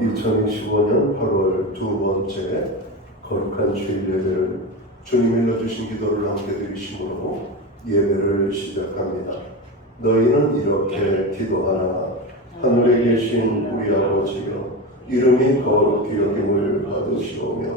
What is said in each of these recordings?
2025년 8월 두 번째 거룩한 주일 예배를 주님 일러주신 기도를 함께 드리심으로 예배를 시작합니다. 너희는 이렇게 기도하라. 하늘에 계신 우리 아버지여, 이름이 거룩히 여김을 받으시오며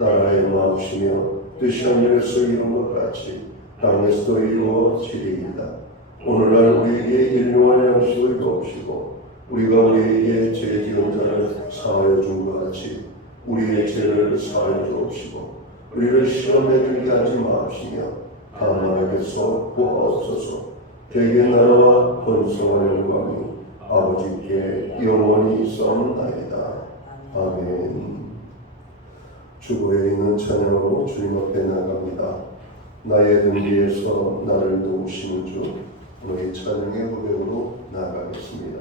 나라의 마음이시며 뜻이 하늘에서 이룬 것 같이 땅에서도 이루어지리이다. 오늘날 우리에게 일용할 양식을 주옵시고 우리가 우리에게 죄 지은 자를 사하여 준 것 같이 우리의 죄를 사하여 주옵시고 우리를 시험에 들게 하지 마시며 다만 악에서 구하옵소서. 대개 나라와 번성한 영광이 아버지께 영원히 있사옵나이다. 아멘. 주보에 있는 찬양으로 주님 앞에 나갑니다. 나의 등 위에서 나를 도우시는 주, 우리 찬양의 고백으로 나아가겠습니다.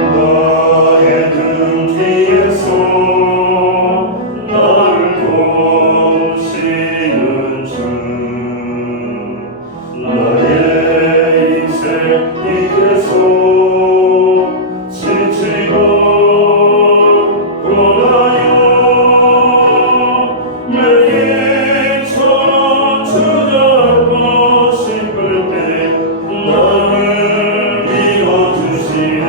나의 등 뒤에서 나를 도우시는 주, 나의 인생 이에서 지치고 고라요 매일처럼 주잡고 싶을 때 나를 밀어주시네.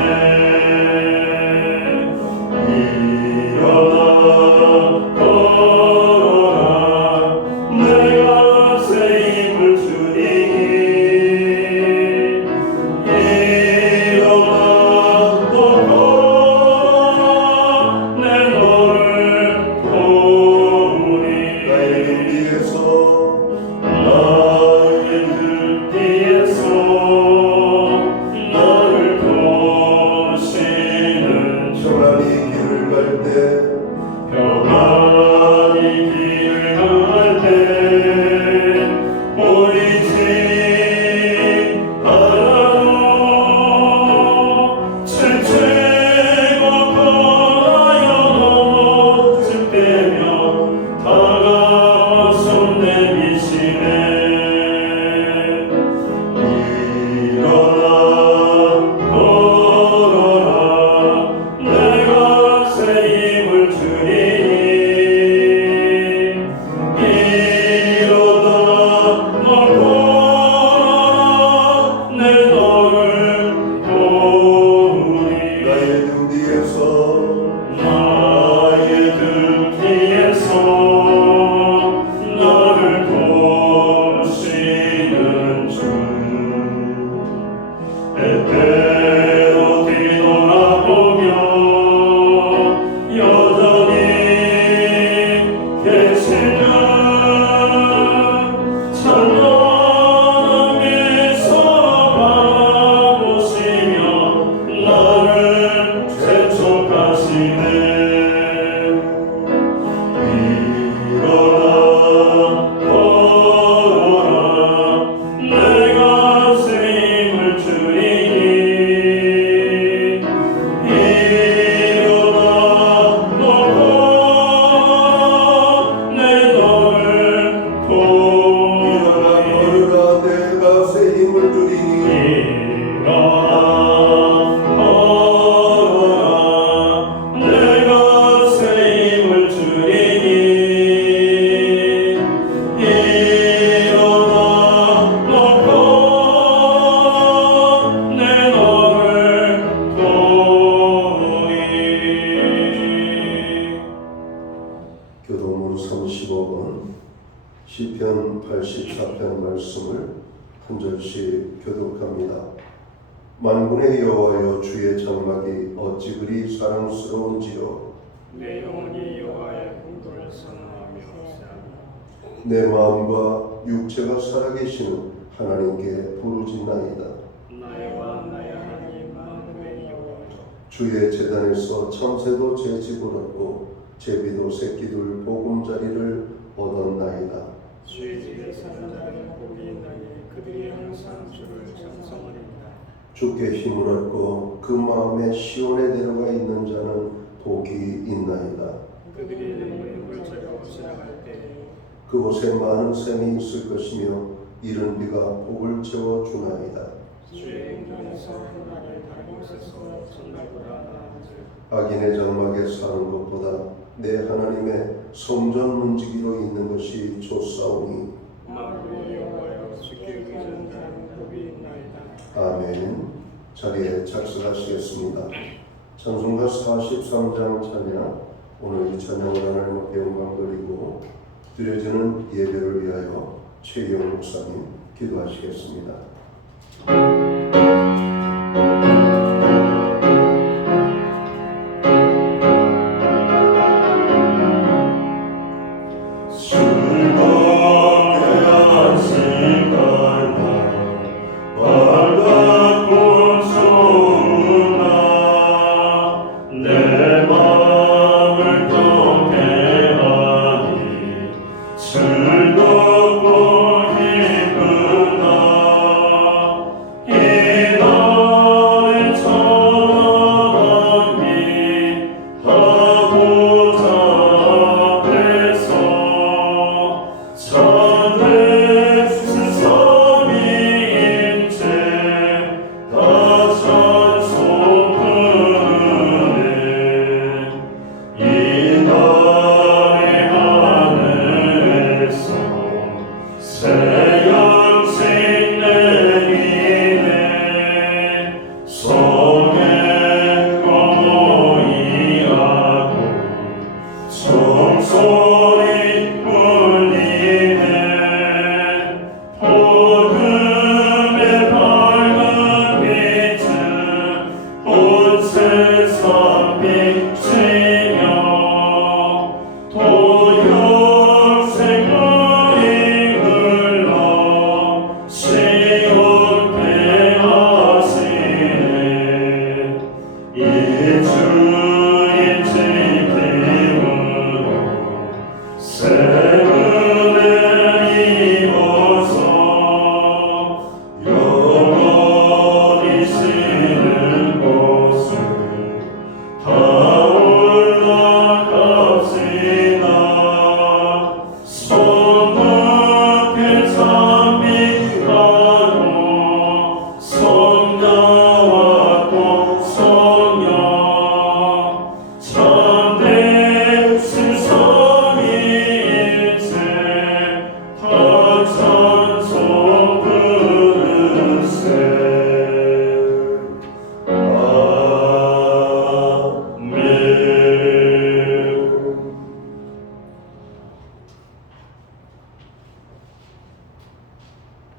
교도문 35번 시편 84편 말씀을 한 절씩 교독합니다. 만군의 여호와여, 주의 장막이 어찌 그리 사랑스러운지요. 내 영혼이 여호와의 공도를 선언하며 내 마음과 육체가 살아계시는 하나님께 부르짖나이다. 나의 왕 나의 하나님 만군의 여호와여, 주의 제단에서 참새도 제집을 얻고 제비도 새끼들 보금자리를 얻었나이다. 주의 집에 사는 자들은 복이 있나니 그들이 항상 주를 찬송하리이다. 주께 힘을 얻고 그 마음에 시온에 데려가 있는 자는 복이 있나이다. 그들이 눈물을 굴절하고 지나갈 때 그곳에 많은 샘이 있을 것이며 이른 비가 복을 채워 주나이다. 주의 인전에서 나를 다른 곳에서 전날보다 나은즉 악인의 장막에 사는 것보다 내 하나님의 성전 문지기로 있는 것이 좋사오니 만군의 여호와여 주께 의지하는 자는 복이 있나이다. 아멘. 자리에 착석하시겠습니다. 찬송가 43장 찬양, 오늘 이 찬양을 하나님 앞에 영광 돌리고 드려지는 예배를 위하여 최경 목사님 기도하시겠습니다.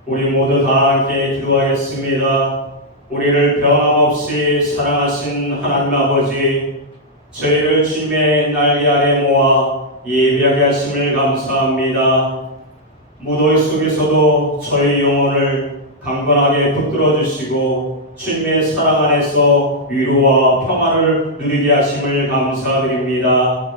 우리 모두 다 함께 기도하겠습니다. 우리를 변함없이 사랑하신 하나님 아버지, 저희를 주님의 날개 아래 모아 예비하게 하심을 감사합니다. 무더위 속에서도 저희 영혼을 강건하게 붙들어 주시고 주님의 사랑 안에서 위로와 평화를 누리게 하심을 감사드립니다.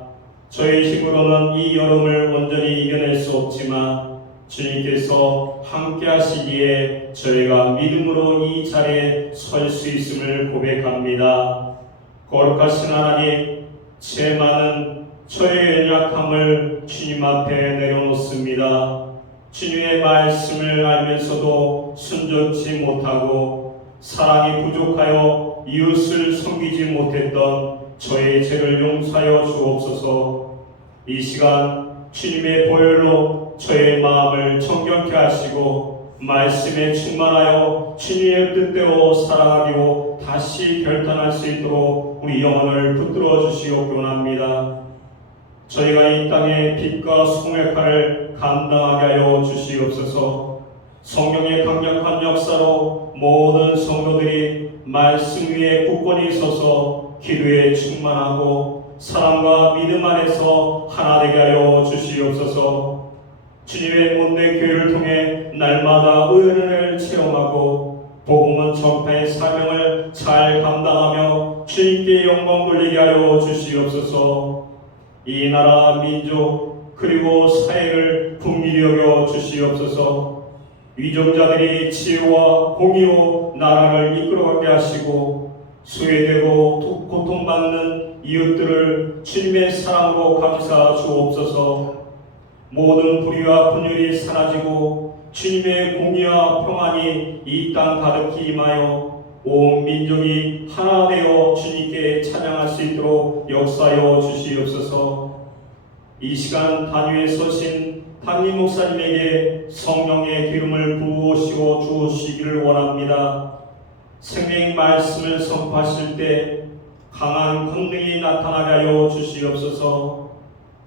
저희 힘으로는 이 여름을 온전히 이겨낼 수 없지만 주님께서 함께 하시기에 저희가 믿음으로 이 자리에 설 수 있음을 고백합니다. 거룩하신 하나님, 제 많은 저의 연약함을 주님 앞에 내려놓습니다. 주님의 말씀을 알면서도 순종치 못하고 사랑이 부족하여 이웃을 섬기지 못했던 저의 죄를 용서하여 주옵소서. 이 시간 주님의 보혈로 저의 마음을 정결케 하시고 말씀에 충만하여 주님의 뜻대로 살아가기로 다시 결단할 수 있도록 우리 영혼을 붙들어 주시옵기 원합니다. 저희가 이 땅의 빛과 송역할을 감당하게 하여 주시옵소서. 성령의 강력한 역사로 모든 성도들이 말씀 위에 굳건히 서서 기도에 충만하고 사랑과 믿음 안에서 하나 되게 하여 주시옵소서. 주님의 문대 교회를 통해 날마다 의를 체험하고 복음은 전파의 사명을 잘 감당하며 주님께 영광 돌리게 하여 주시옵소서. 이 나라 민족 그리고 사회를 긍휼히 여겨 주시옵소서. 위정자들이 지혜와 공의로 나라를 이끌어가게 하시고 소외되고 고통받는 이웃들을 주님의 사랑으로 감싸 주옵소서. 모든 불의와 분열이 사라지고 주님의 공의와 평안이 이 땅 가득히 임하여 온 민족이 하나 되어 주님께 찬양할 수 있도록 역사하여 주시옵소서. 이 시간 단위에 서신 담임 목사님에게 성령의 기름을 부으시고 주시기를 원합니다. 생명 말씀을 선포하실 때 강한 권능이 나타나게 하여 주시옵소서.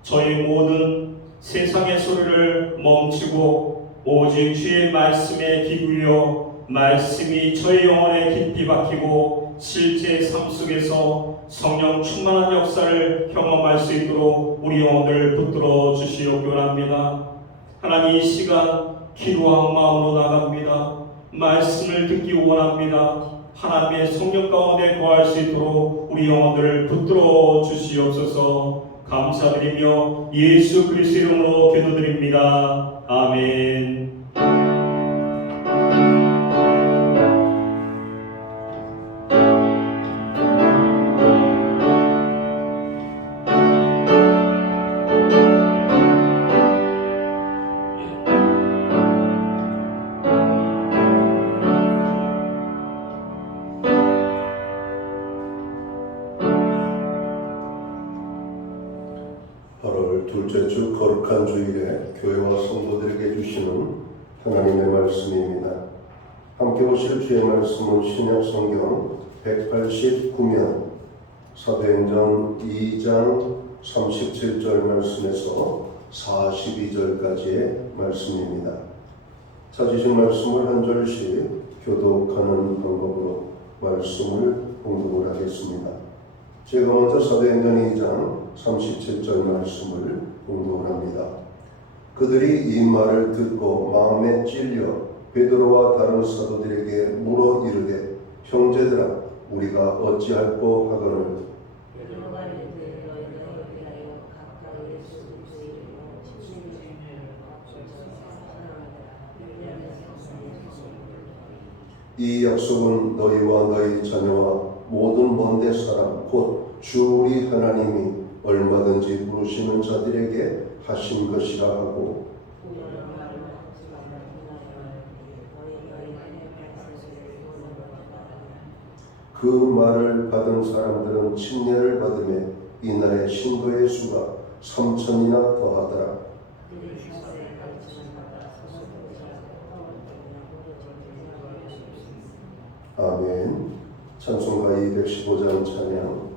저희 모든 세상의 소리를 멈추고 오직 주의 말씀에 기울여 말씀이 저희 영혼에 깊이 박히고 실제 삶 속에서 성령 충만한 역사를 경험할 수 있도록 우리 영혼을 붙들어 주시옵기 원합니다. 하나님, 이 시간 기도한 마음으로 나갑니다. 말씀을 듣기 원합니다. 하나님의 성령 가운데 거할 수 있도록 우리 영혼들을 붙들어 주시옵소서. 감사드리며 예수 그리스도 이름으로 기도드립니다. 아멘. 둘째 주 거룩한 주일에 교회와 성도들에게 주시는 하나님의 말씀입니다. 함께 보실 주의 말씀은 신약 성경 189면 사도행전 2장 37절 말씀에서 42절까지의 말씀입니다. 찾으신 말씀을 한 절씩 교독하는 방법으로 말씀을 공독을 하겠습니다. 제가 먼저 사도행전 2장 37절 말씀을 공독을 합니다. 그들이 이 말을 듣고 마음에 찔려 베드로와 다른 사도들에게 물어 이르되, 형제들아, 우리가 어찌할꼬 하거늘. 이 약속은 너희와 너희 자녀와 모든 먼데 사람 곧 주 우리 하나님이 얼마든지 부르시는 자들에게 하신 것이라 하고, 그 말을 받은 사람들은 침례를 받으며 이날의 신도의 수가 3,000이나 더하더라. 아멘. 찬송가 215장 찬양.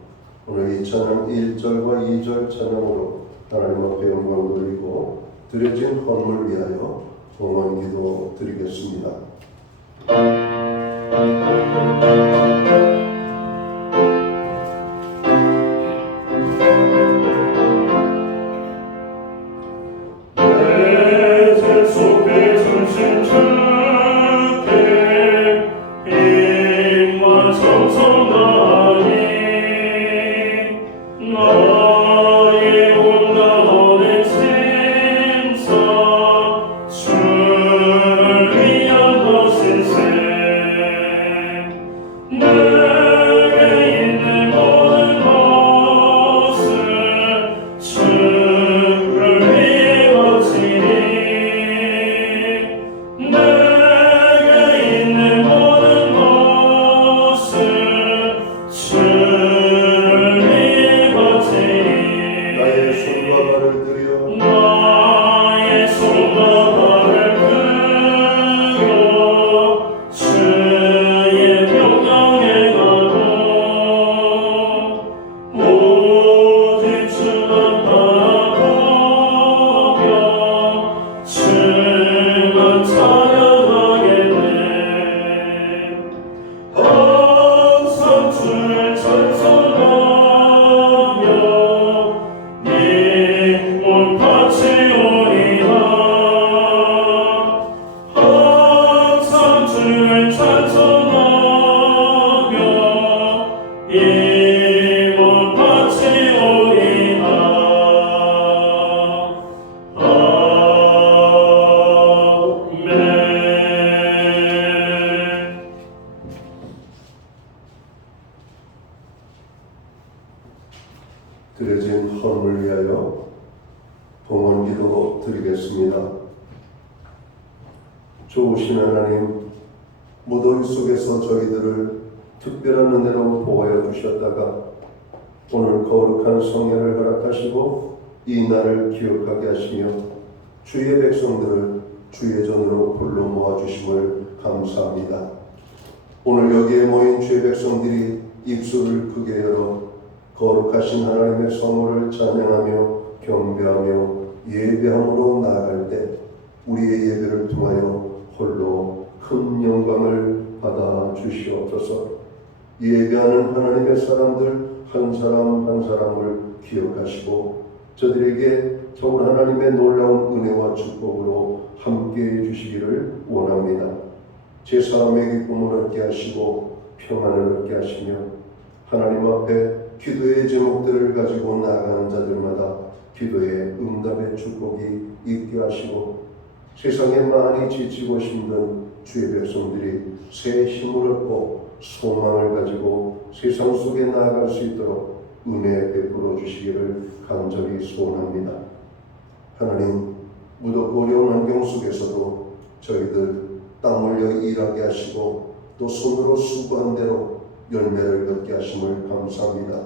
오늘 이 찬양 1절과 2절 찬양으로 하나님 앞에 영광 돌리고 드려진 헌물 위하여 봉헌 기도 드리겠습니다. No. 좋으신 하나님, 무더위 속에서 저희들을 특별한 은혜로 보호해 주셨다가 오늘 거룩한 성회를 허락하시고 이 날을 기억하게 하시며 주의 백성들을 주의 전으로 불러 모아주심을 감사합니다. 오늘 여기에 모인 주의 백성들이 입술을 크게 열어 거룩하신 하나님의 성호를 찬양하며 경배하며 예배함으로 나아갈 때 우리의 예배를 통하여 홀로 큰 영광을 받아 주시옵소서. 예배하는 하나님의 사람들 한 사람 한 사람을 기억하시고 저들에게 정말 하나님의 놀라운 은혜와 축복으로 함께해 주시기를 원합니다. 제사함의 기쁨을 얻게 하시고 평안을 얻게 하시며 하나님 앞에 기도의 제목들을 가지고 나아가는 자들마다 기도의 응답의 축복이 있게 하시고 세상에 많이 지치고 힘든 주의 백성들이 새 힘을 얻고 소망을 가지고 세상 속에 나아갈 수 있도록 은혜 베풀어 주시기를 간절히 소원합니다. 하나님, 무덥고 어려운 환경 속에서도 저희들 땀 흘려 일하게 하시고 또 손으로 수고한 대로 열매를 얻게 하심을 감사합니다.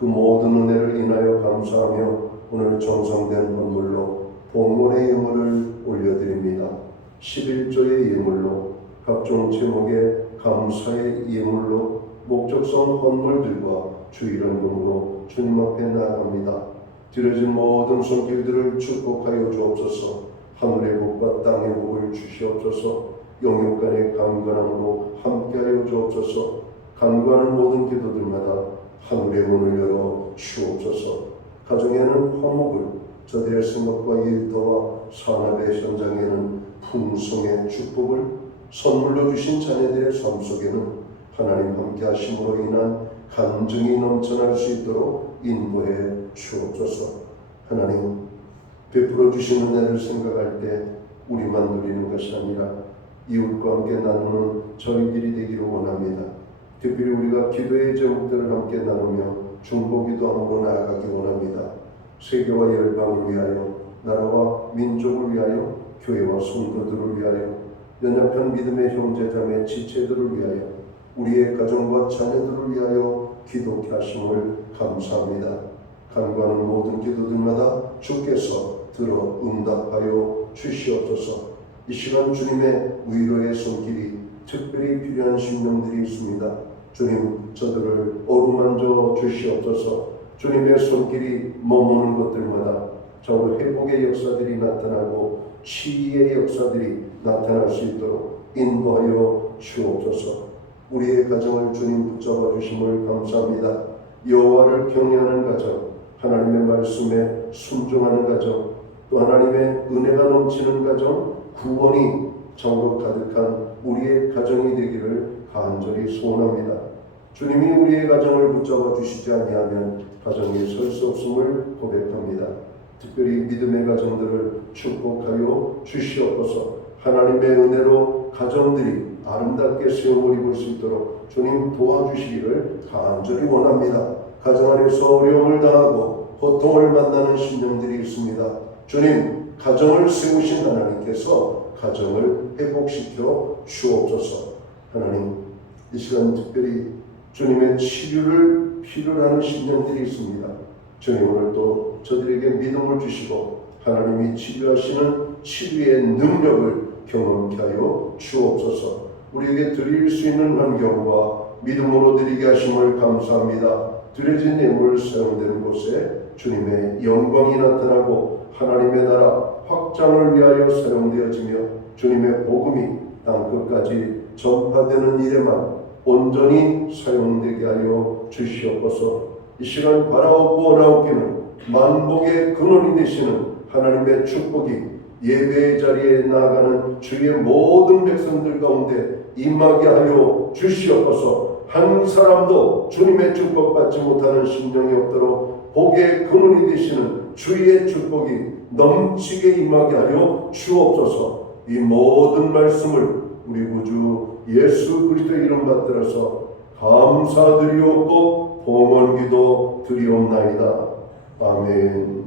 그 모든 은혜를 인하여 감사하며 오늘 정성된 헌물로 봉헌의 예물을 올려드립니다. 11조의 예물로 각종 제목의 감사의 예물로 목적성 헌물들과 주일헌금으로 주님 앞에 나아갑니다. 드려진 모든 손길들을 축복하여 주옵소서. 하늘의 복과 땅의 복을 주시옵소서. 영육간의 강건함으로 함께하여 주옵소서. 간구하는 모든 기도들마다 하늘의 문을 열어 주옵소서. 가정에는 화목을, 저들의 생각과 일터와 산업의 현장에는 풍성의 축복을, 선물로 주신 자녀들의 삶 속에는 하나님 함께 하심으로 인한 감정이 넘쳐날 수 있도록 인도해 주옵소서. 하나님, 베풀어 주시는 은혜를 생각할 때 우리만 누리는 것이 아니라 이웃과 함께 나누는 저희들이 되기를 원합니다. 특별히 우리가 기도의 제목들을 함께 나누며 중보기도함으로 나아가기 원합니다. 세계와 열방을 위하여, 나라와 민족을 위하여, 교회와 성도들을 위하여, 연약한 믿음의 형제자매 지체들을 위하여, 우리의 가정과 자녀들을 위하여 기도케 하심을 감사합니다. 간구하는 모든 기도들마다 주께서 들어 응답하여 주시옵소서. 이 시간 주님의 위로의 손길이 특별히 필요한 심령들이 있습니다. 주님, 저들을 어루만져 주시옵소서. 주님의 손길이 머무는 것들마다 저로 회복의 역사들이 나타나고 치유의 역사들이 나타날 수 있도록 인도하여 주옵소서. 우리의 가정을 주님 붙잡아 주심을 감사합니다. 여호와를 경외하는 가정, 하나님의 말씀에 순종하는 가정, 또 하나님의 은혜가 넘치는 가정, 구원이 정복 가득한 우리의 가정이 되기를 간절히 소원합니다. 주님이 우리의 가정을 붙잡아 주시지 아니하면 가정이 설 수 없음을 고백합니다. 특별히 믿음의 가정들을 축복하여 주시옵소서. 하나님의 은혜로 가정들이 아름답게 세움을 입을 수 있도록 주님 도와주시기를 간절히 원합니다. 가정 안에서 어려움을 당하고 고통을 만나는 심령들이 있습니다. 주님, 가정을 세우신 하나님께서 가정을 회복시켜 주옵소서. 하나님, 이 시간 특별히 주님의 치료를 필요로 하는 심령들이 있습니다. 주님, 오늘 또 저들에게 믿음을 주시고 하나님이 치료하시는 치료의 능력을 경험케 하여 주옵소서. 우리에게 드릴 수 있는 환경과 믿음으로 드리게 하심을 감사합니다. 드려진 예물 사용되는 곳에 주님의 영광이 나타나고 하나님의 나라 확장을 위하여 사용되어지며 주님의 복음이 땅끝까지 전파되는 일에만 온전히 사용되게 하여 주시옵소서. 이 시간 바라옵고 원하옵기는 만복의 근원이 되시는 하나님의 축복이 예배의 자리에 나아가는 주의 모든 백성들 가운데 임하게 하여 주시옵소서. 한 사람도 주님의 축복받지 못하는 심령이 없도록 복의 근원이 되시는 주의 축복이 넘치게 임하게 하여 주옵소서. 이 모든 말씀을 우리 구주 예수 그리스도의 이름 받들어서 감사드리옵고 봉헌기도 드리옵나이다. 아멘.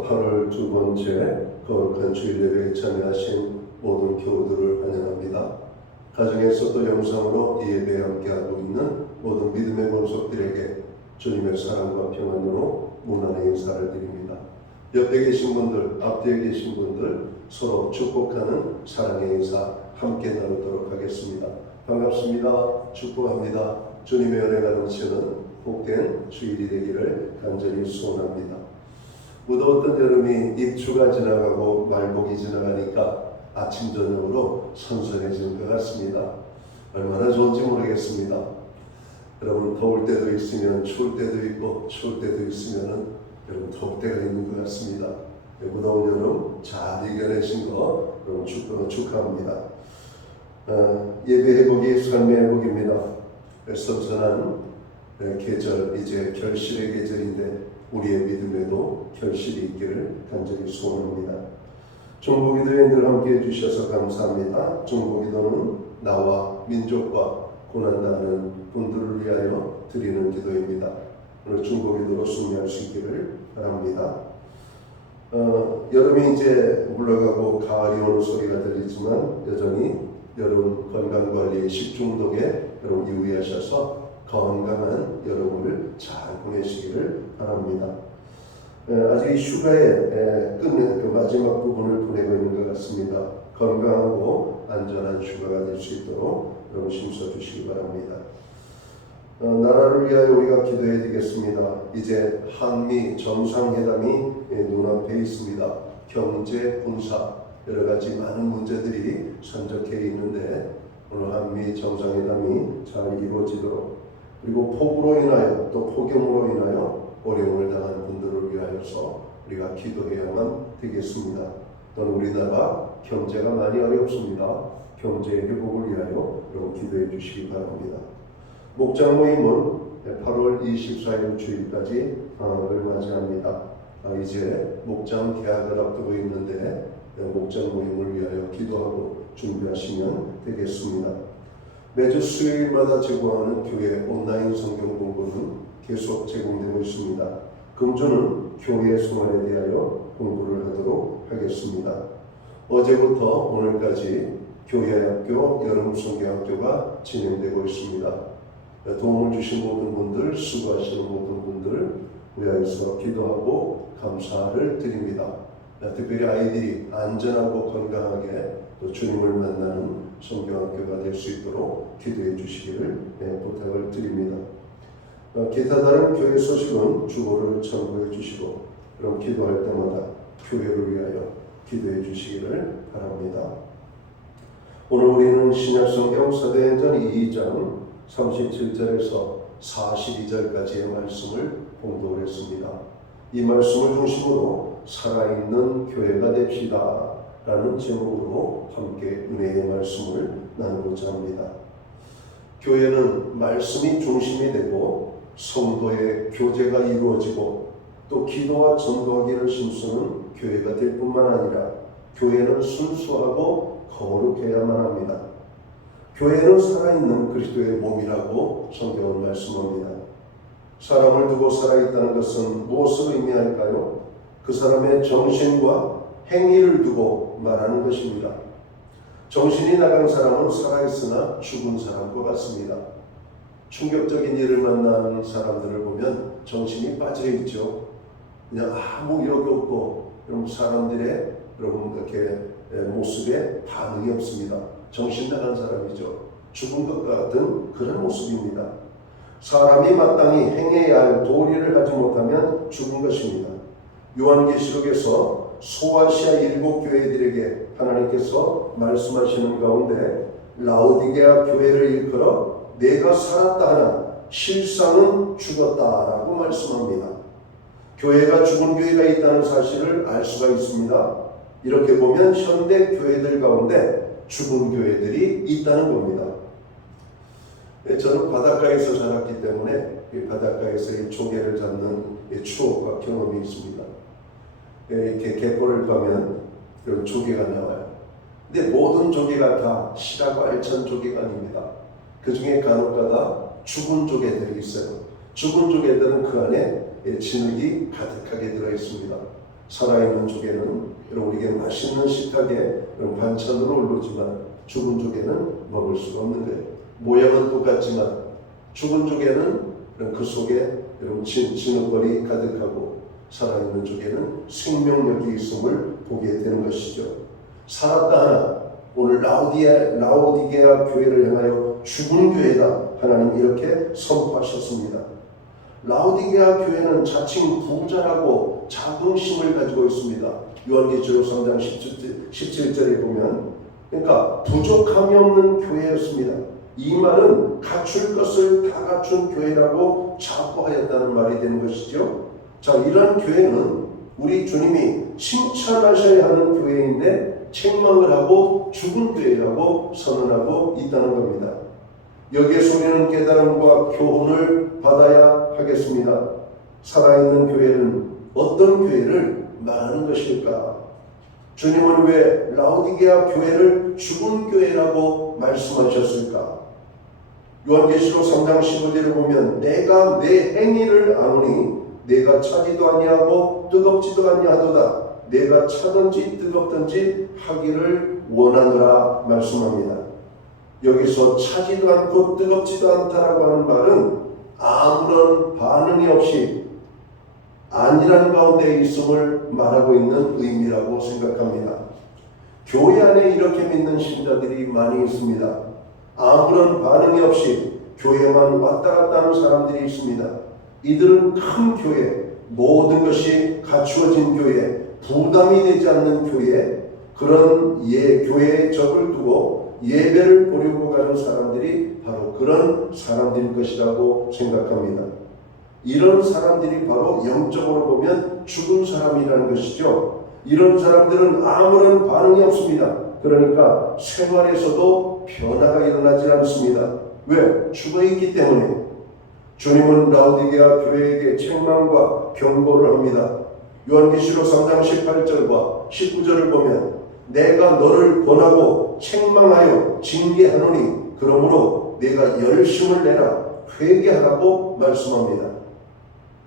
이어서 8월 두 번째 거룩한 주일 예배에 참여하신 모든 교우들을 환영합니다. 가정에서 또 영상으로 이 예배에 함께하고 있는 모든 믿음의 권속들에게 주님의 사랑과 평안으로 문안의 인사를 드립니다. 옆에 계신 분들, 앞뒤에 계신 분들 서로 축복하는 사랑의 인사 함께 나누도록 하겠습니다. 반갑습니다. 축복합니다. 주님의 은혜가 넘치는 복된 주일이 되기를 간절히 소원합니다. 무더웠던 여름이 입추가 지나가고 말복이 지나가니까 아침 저녁으로 선선해지는 것 같습니다. 얼마나 좋은지 모르겠습니다. 여러분 더울 때도 있으면 추울 때도 있고 추울 때도 있으면 여러분 더울 때가 있는 것 같습니다. 무더운 여름 잘 이겨내신 거 여러분 축하합니다. 예배 회복이 삶의 회복입니다. 선선한 계절, 이제 결실의 계절인데 우리의 믿음에도 결실이 있기를 간절히 소원합니다. 중보기도에 늘 함께 해주셔서 감사합니다. 중보기도는 나와 민족과 고난당하는 분들을 위하여 드리는 기도입니다. 오늘 중보기도로 승리할 수 있기를 바랍니다. 여름이 이제 물러가고 가을이 오는 소리가 들리지만 여전히 여름 건강관리, 식중독에 여러분 유의하셔서 건강한 여름을 잘 보내시기를 바랍니다. 아직 휴가의 끝 마지막 부분을 보내고 있는 것 같습니다. 건강하고 안전한 휴가가 될 수 있도록 여러분 힘써주시기 바랍니다. 나라를 위하여 우리가 기도해야 되겠습니다. 이제 한미 정상회담이 눈앞에 있습니다. 경제, 군사 여러 가지 많은 문제들이 산적해 있는데 오늘 한미 정상회담이 잘 이루어지도록 그리고 폭우로 인하여 또 폭염으로 인하여 어려움을 당하는 분들을 위하여서 우리가 기도해야만 되겠습니다. 또는 우리나라 경제가 많이 어렵습니다. 경제의 회복을 위하여 여러분 기도해 주시기 바랍니다. 목장 모임은 8월 24일 주일까지 방학을 맞이합니다. 이제 목장 개학을 앞두고 있는데 목장 모임을 위하여 기도하고 준비하시면 되겠습니다. 매주 수요일마다 제공하는 교회 온라인 성경 공부는 계속 제공되고 있습니다. 금주는 교회 생활에 대하여 공부를 하도록 하겠습니다. 어제부터 오늘까지 교회학교, 여름 성경학교가 진행되고 있습니다. 도움을 주신 모든 분들, 수고하시는 모든 분들 위하여서 기도하고 감사를 드립니다. 특별히 아이들이 안전하고 건강하게 또 주님을 만나는 성경학교가 될 수 있도록 기도해 주시기를 부탁을 드립니다. 기타 다른 교회 소식은 주보를 참고해 주시고 그럼 기도할 때마다 교회를 위하여 기도해 주시기를 바랍니다. 오늘 우리는 신약성경 사도행전 2장 37절에서 42절까지의 말씀을 봉독을 했습니다. 이 말씀을 중심으로 살아있는 교회가 됩시다 라는 제목으로 함께 은혜의 말씀을 나누고자 합니다. 교회는 말씀이 중심이 되고 성도의 교제가 이루어지고 또 기도와 전도하기를 힘쓰는 교회가 될 뿐만 아니라 교회는 순수하고 거룩해야만 합니다. 교회는 살아있는 그리스도의 몸이라고 성경은 말씀합니다. 사람을 두고 살아있다는 것은 무엇을 의미할까요? 그 사람의 정신과 행위를 두고 말하는 것입니다. 정신이 나간 사람은 살아있으나 죽은 사람과 같습니다. 충격적인 일을 만난 사람들을 보면 정신이 빠져있죠. 그냥 아무 이력이 없고 사람들의 이렇게 모습에 반응이 없습니다. 정신 나간 사람이죠. 죽은 것 같은 그런 모습입니다. 사람이 마땅히 행해야 할 도리를 하지 못하면 죽은 것입니다. 요한계시록에서 소아시아 7교회들에게 하나님께서 말씀하시는 가운데 라오디게아 교회를 일컬어 내가 살았다 하나 실상은 죽었다라고 말씀합니다. 교회가 죽은 교회가 있다는 사실을 알 수가 있습니다. 이렇게 보면 현대 교회들 가운데 죽은 교회들이 있다는 겁니다. 저는 바닷가에서 자랐기 때문에 바닷가에서 이 조개를 잡는 추억과 경험이 있습니다. 이렇게 갯벌을 가면 조개가 나와요. 근데 모든 조개가 다 실하고 알찬 조개가 아닙니다. 그 중에 간혹가다 죽은 조개들이 있어요. 죽은 조개들은 그 안에 진흙이 가득하게 들어 있습니다. 살아있는 조개는 여러분 우리에게 맛있는 식탁에 반찬으로 올르지만 죽은 조개는 먹을 수가 없는 거예요. 모양은 똑같지만 죽은 조개는 그 속에 여러분 진흙벌이 가득하고 살아있는 조개는 생명력이 있음을 보게 되는 것이죠. 살았다 하나 오늘 라오디게아 교회를 향하여 죽은 교회다 하나님 이렇게 선포하셨습니다. 라오디게아 교회는 자칭 부자라고 자긍심을 가지고 있습니다. 요한계시록 3장 17절에 보면 그러니까 부족함이 없는 교회였습니다. 이 말은 갖출 것을 다 갖춘 교회라고 자부하였다는 말이 되는 것이죠. 자, 이런 교회는 우리 주님이 칭찬하셔야 하는 교회인데 책망을 하고 죽은 교회라고 선언하고 있다는 겁니다. 여기에서 우리는 깨달음과 교훈을 받아야 하겠습니다. 살아있는 교회는 어떤 교회를 말하는 것일까? 주님은 왜 라오디게아 교회를 죽은 교회라고 말씀하셨을까? 요한계시록 3장 15절을 보면 내가 내 행위를 아노니 내가 차지도 아니하고 뜨겁지도 아니하도다. 내가 차든지 뜨겁든지 하기를 원하노라 말씀합니다. 여기서 차지도 않고 뜨겁지도 않다라고 하는 말은 아무런 반응이 없이 안일한 가운데 있음을 말하고 있는 의미라고 생각합니다. 교회 안에 이렇게 믿는 신자들이 많이 있습니다. 아무런 반응이 없이 교회만 왔다 갔다 하는 사람들이 있습니다. 이들은 큰 교회, 모든 것이 갖추어진 교회, 부담이 되지 않는 교회, 그런 교회에 적을 두고 예배를 보려고 가는 사람들이 바로 그런 사람들일 것이라고 생각합니다. 이런 사람들이 바로 영적으로 보면 죽은 사람이라는 것이죠. 이런 사람들은 아무런 반응이 없습니다. 그러니까 생활에서도 변화가 일어나지 않습니다. 왜? 죽어있기 때문에. 주님은 라오디게아 교회에게 책망과 경고를 합니다. 요한계시록 3장 18절과 19절을 보면 내가 너를 권하고 책망하여 징계하노니 그러므로 내가 열심을 내라 회개하라고 말씀합니다.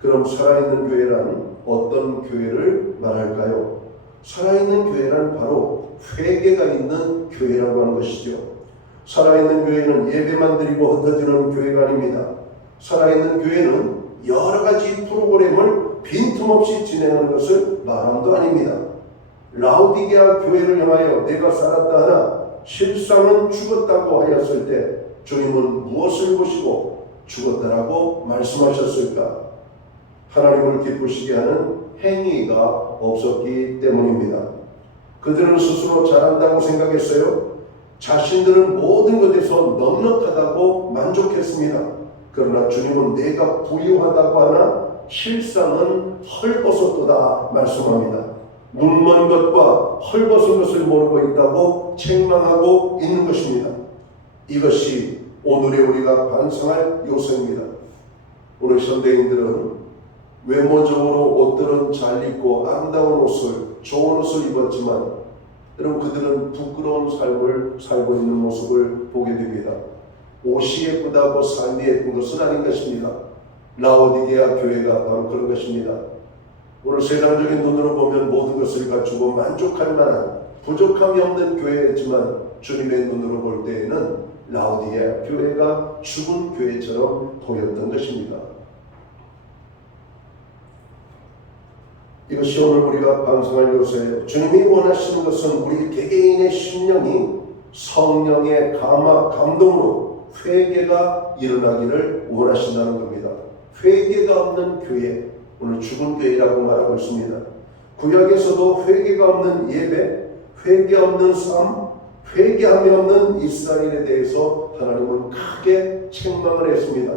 그럼 살아있는 교회란 어떤 교회를 말할까요? 살아있는 교회란 바로 회개가 있는 교회라고 하는 것이죠. 살아있는 교회는 예배만 드리고 흩어지는 교회가 아닙니다. 살아있는 교회는 여러 가지 프로그램을 빈틈없이 진행하는 것을 말함도 아닙니다. 라오디게아 교회를 향하여 내가 살았다 하나 실상은 죽었다고 하였을 때 주님은 무엇을 보시고 죽었다라고 말씀하셨을까? 하나님을 기쁘시게 하는 행위가 없었기 때문입니다. 그들은 스스로 잘한다고 생각했어요. 자신들은 모든 것에서 넉넉하다고 만족했습니다. 그러나 주님은 내가 부유하다고 하나 실상은 헐벗었도다 말씀합니다. 눈먼 것과 헐벗은 것을 모르고 있다고 책망하고 있는 것입니다. 이것이 오늘의 우리가 반성할 요소입니다. 오늘 현대인들은 외모적으로 옷들은 잘 입고 아름다운 옷을, 좋은 옷을 입었지만 여러분 그들은 부끄러운 삶을 살고 있는 모습을 보게 됩니다. 옷이 예쁘다고 삶이 예쁜 것은 아닌 것입니다. 라오디게아 교회가 바로 그런 것입니다. 오늘 세상적인 눈으로 보면 모든 것을 갖추고 만족할 만한 부족함이 없는 교회였지만 주님의 눈으로 볼 때에는 라오디게아 교회가 죽은 교회처럼 보였던 것입니다. 이것이 오늘 우리가 반성할 요소예요. 주님이 원하시는 것은 우리 개개인의 심령이 성령의 감동으로 회개가 일어나기를 원하신다는 겁니다. 회개가 없는 교회, 오늘 죽은 교회라고 말하고 있습니다. 구약에서도 회개가 없는 예배, 회개 없는 삶, 회개함이 없는 이스라엘에 대해서 하나님은 크게 책망을 했습니다.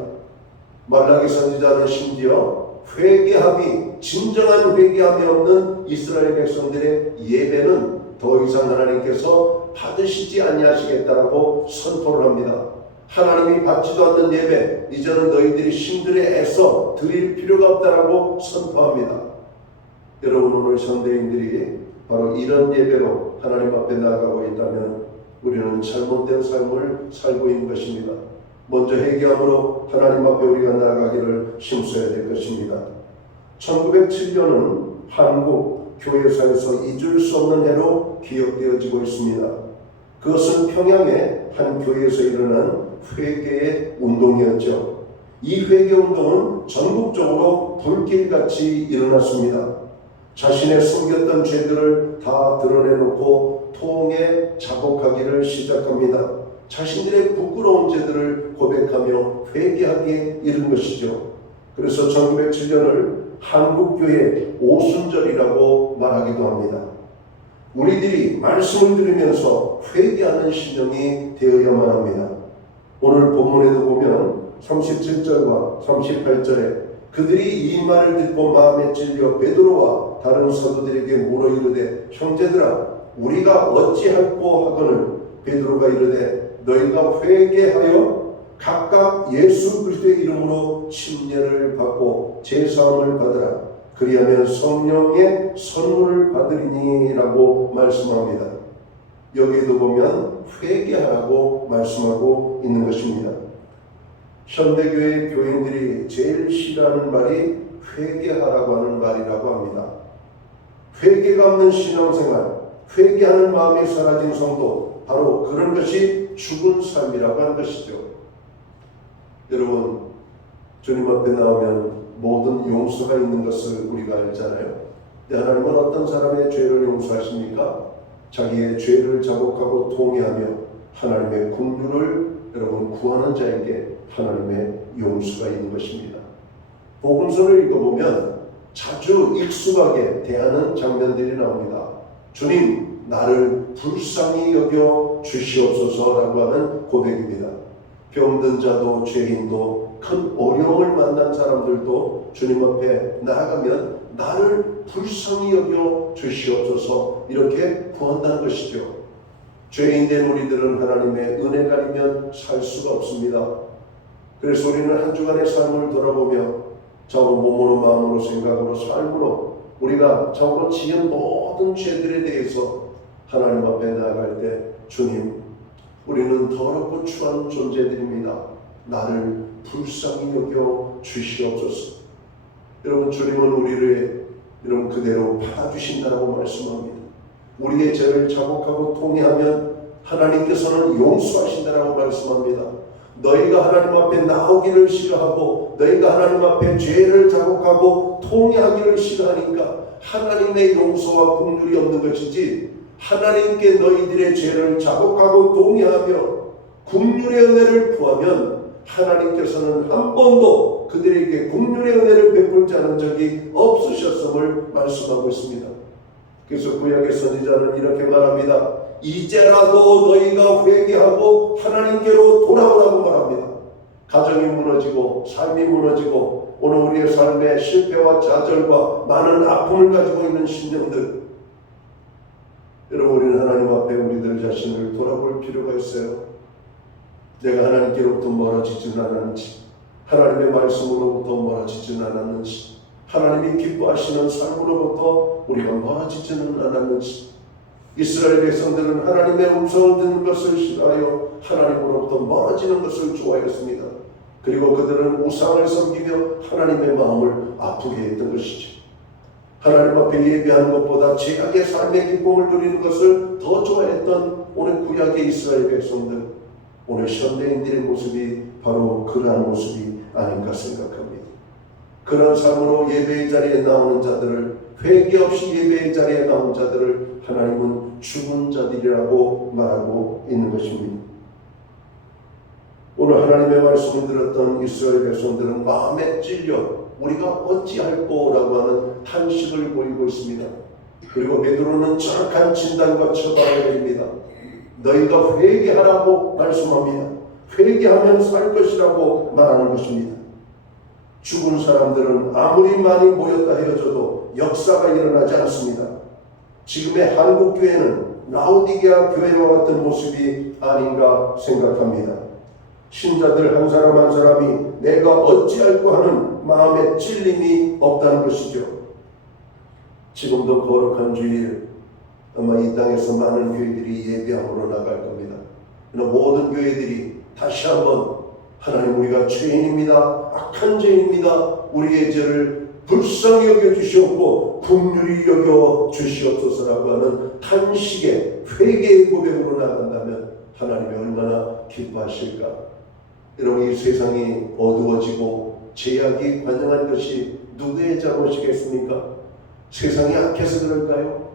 말라기 선지자는 심지어 회개함이 진정한 회개함이 없는 이스라엘 백성들의 예배는 더 이상 하나님께서 받으시지 아니하시겠다라고 선포를 합니다. 하나님이 받지도 않는 예배 이제는 너희들이 힘들에 애써 드릴 필요가 없다라고 선포합니다. 여러분 오늘 현대인들이 바로 이런 예배로 하나님 앞에 나아가고 있다면 우리는 잘못된 삶을 살고 있는 것입니다. 먼저 회개함으로 하나님 앞에 우리가 나아가기를 힘써야 될 것입니다. 1907년은 한국 교회사에서 잊을 수 없는 해로 기억되어지고 있습니다. 그것은 평양의 한 교회에서 일어난 회개의 운동이었죠. 이 회개 운동은 전국적으로 불길같이 일어났습니다. 자신의 숨겼던 죄들을 다 드러내놓고 통에 자복하기를 시작합니다. 자신들의 부끄러운 죄들을 고백하며 회개하기에 이른 것이죠. 그래서 1907년을 한국교회 오순절이라고 말하기도 합니다. 우리들이 말씀을 들으면서 회개하는 신령이 되어야만 합니다. 오늘 본문에도 보면 37절과 38절에 그들이 이 말을 듣고 마음에 찔려 베드로와 다른 사도들에게 물어 이르되 형제들아 우리가 어찌할꼬 하거늘 베드로가 이르되 너희가 회개하여 각각 예수 그리스도의 이름으로 침례를 받고 제사함을 받으라. 그리하면 성령의 선물을 받으리니라고 말씀합니다. 여기에도 보면 회개하라고 말씀하고 있는 것입니다. 현대교회 교인들이 제일 싫어하는 말이 회개하라고 하는 말이라고 합니다. 회개가 없는 신앙생활, 회개하는 마음이 사라진 성도, 바로 그런 것이 죽은 삶이라고 하는 것이죠. 여러분, 주님 앞에 나오면 모든 용서가 있는 것을 우리가 알잖아요. 하나님은 어떤 사람의 죄를 용서하십니까? 자기의 죄를 자복하고 통회하며 하나님의 긍휼을 여러분 구하는 자에게 하나님의 용서가 있는 것입니다. 복음서를 읽어보면 자주 익숙하게 대하는 장면들이 나옵니다. 주님, 나를 불쌍히 여겨 주시옵소서라고 하는 고백입니다. 병든 자도 죄인도 큰 어려움을 만난 사람들도 주님 앞에 나아가면 나를 불쌍히 여겨 주시옵소서 이렇게 구한다는 것이죠. 죄인된 우리들은 하나님의 은혜가 아니면 살 수가 없습니다. 그래서 우리는 한 주간의 삶을 돌아보며 자고 몸으로 마음으로 생각으로 삶으로 우리가 자고 지은 모든 죄들에 대해서 하나님 앞에 나아갈 때 주님, 우리는 더럽고 추한 존재들입니다. 나를 불쌍히 여겨 주시옵소서. 여러분, 주님은 우리를 여러분 그대로 받아주신다고 말씀합니다. 우리의 죄를 자복하고 통회하면 하나님께서는 용서하신다고 말씀합니다. 너희가 하나님 앞에 나오기를 싫어하고 너희가 하나님 앞에 죄를 자복하고 통회하기를 싫어하니까 하나님의 용서와 긍휼이 없는 것이지, 하나님께 너희들의 죄를 자복하고 통회하며 긍휼의 은혜를 구하면 하나님께서는 한 번도 그들에게 긍휼의 은혜를 베풀지 않은 적이 없으셨음을 말씀하고 있습니다. 그래서 구약의 선지자는 이렇게 말합니다. 이제라도 너희가 회개하고 하나님께로 돌아오라고 말합니다. 가정이 무너지고 삶이 무너지고 오늘 우리의 삶에 실패와 좌절과 많은 아픔을 가지고 있는 신령들, 여러분, 우리는 하나님 앞에 우리들 자신을 돌아볼 필요가 있어요. 내가 하나님께로부터 멀어지지는 않았는지, 하나님의 말씀으로부터 멀어지지는 않았는지, 하나님이 기뻐하시는 삶으로부터 우리가 멀어지지는 않았는지. 이스라엘 백성들은 하나님의 음성을 듣는 것을 싫어하여 하나님으로부터 멀어지는 것을 좋아했습니다. 그리고 그들은 우상을 섬기며 하나님의 마음을 아프게 했던 것이죠. 하나님 앞에 예배하는 것보다 죄악의 삶의 기쁨을 누리는 것을 더 좋아했던 오늘 구약의 이스라엘 백성들, 오늘 현대인들의 모습이 바로 그러한 모습이 아닌가 생각합니다. 그런 삶으로 예배의 자리에 나오는 자들을, 회개 없이 예배의 자리에 나온 자들을 하나님은 죽은 자들이라고 말하고 있는 것입니다. 오늘 하나님의 말씀을 들었던 이스라엘 백성들은 마음에 찔려 우리가 어찌할꼬라고 하는 탄식을 보이고 있습니다. 그리고 베드로는 정확한 진단과 처방을 내립니다. 너희가 회개하라고 말씀합니다. 회개하면 살 것이라고 말하는 것입니다. 죽은 사람들은 아무리 많이 모였다 헤어져도 역사가 일어나지 않습니다. 지금의 한국교회는 라오디게아 교회와 같은 모습이 아닌가 생각합니다. 신자들 한 사람 한 사람이 내가 어찌할꼬 하는 마음의 찔림이 없다는 것이죠. 지금도 거룩한 주일, 아마 이 땅에서 많은 교회들이 예배함으로 나갈 겁니다. 그러나 모든 교회들이 다시 한번 하나님, 우리가 죄인입니다. 악한 죄인입니다. 우리의 죄를 불쌍히 여겨주시옵고 긍휼히 여겨주시옵소서라고 하는 탄식의 회개의 고백으로 나간다면 하나님이 얼마나 기뻐하실까. 여러분, 이 세상이 어두워지고 죄악이 관영한 것이 누구의 잘못이겠습니까? 세상이 악해서 그럴까요?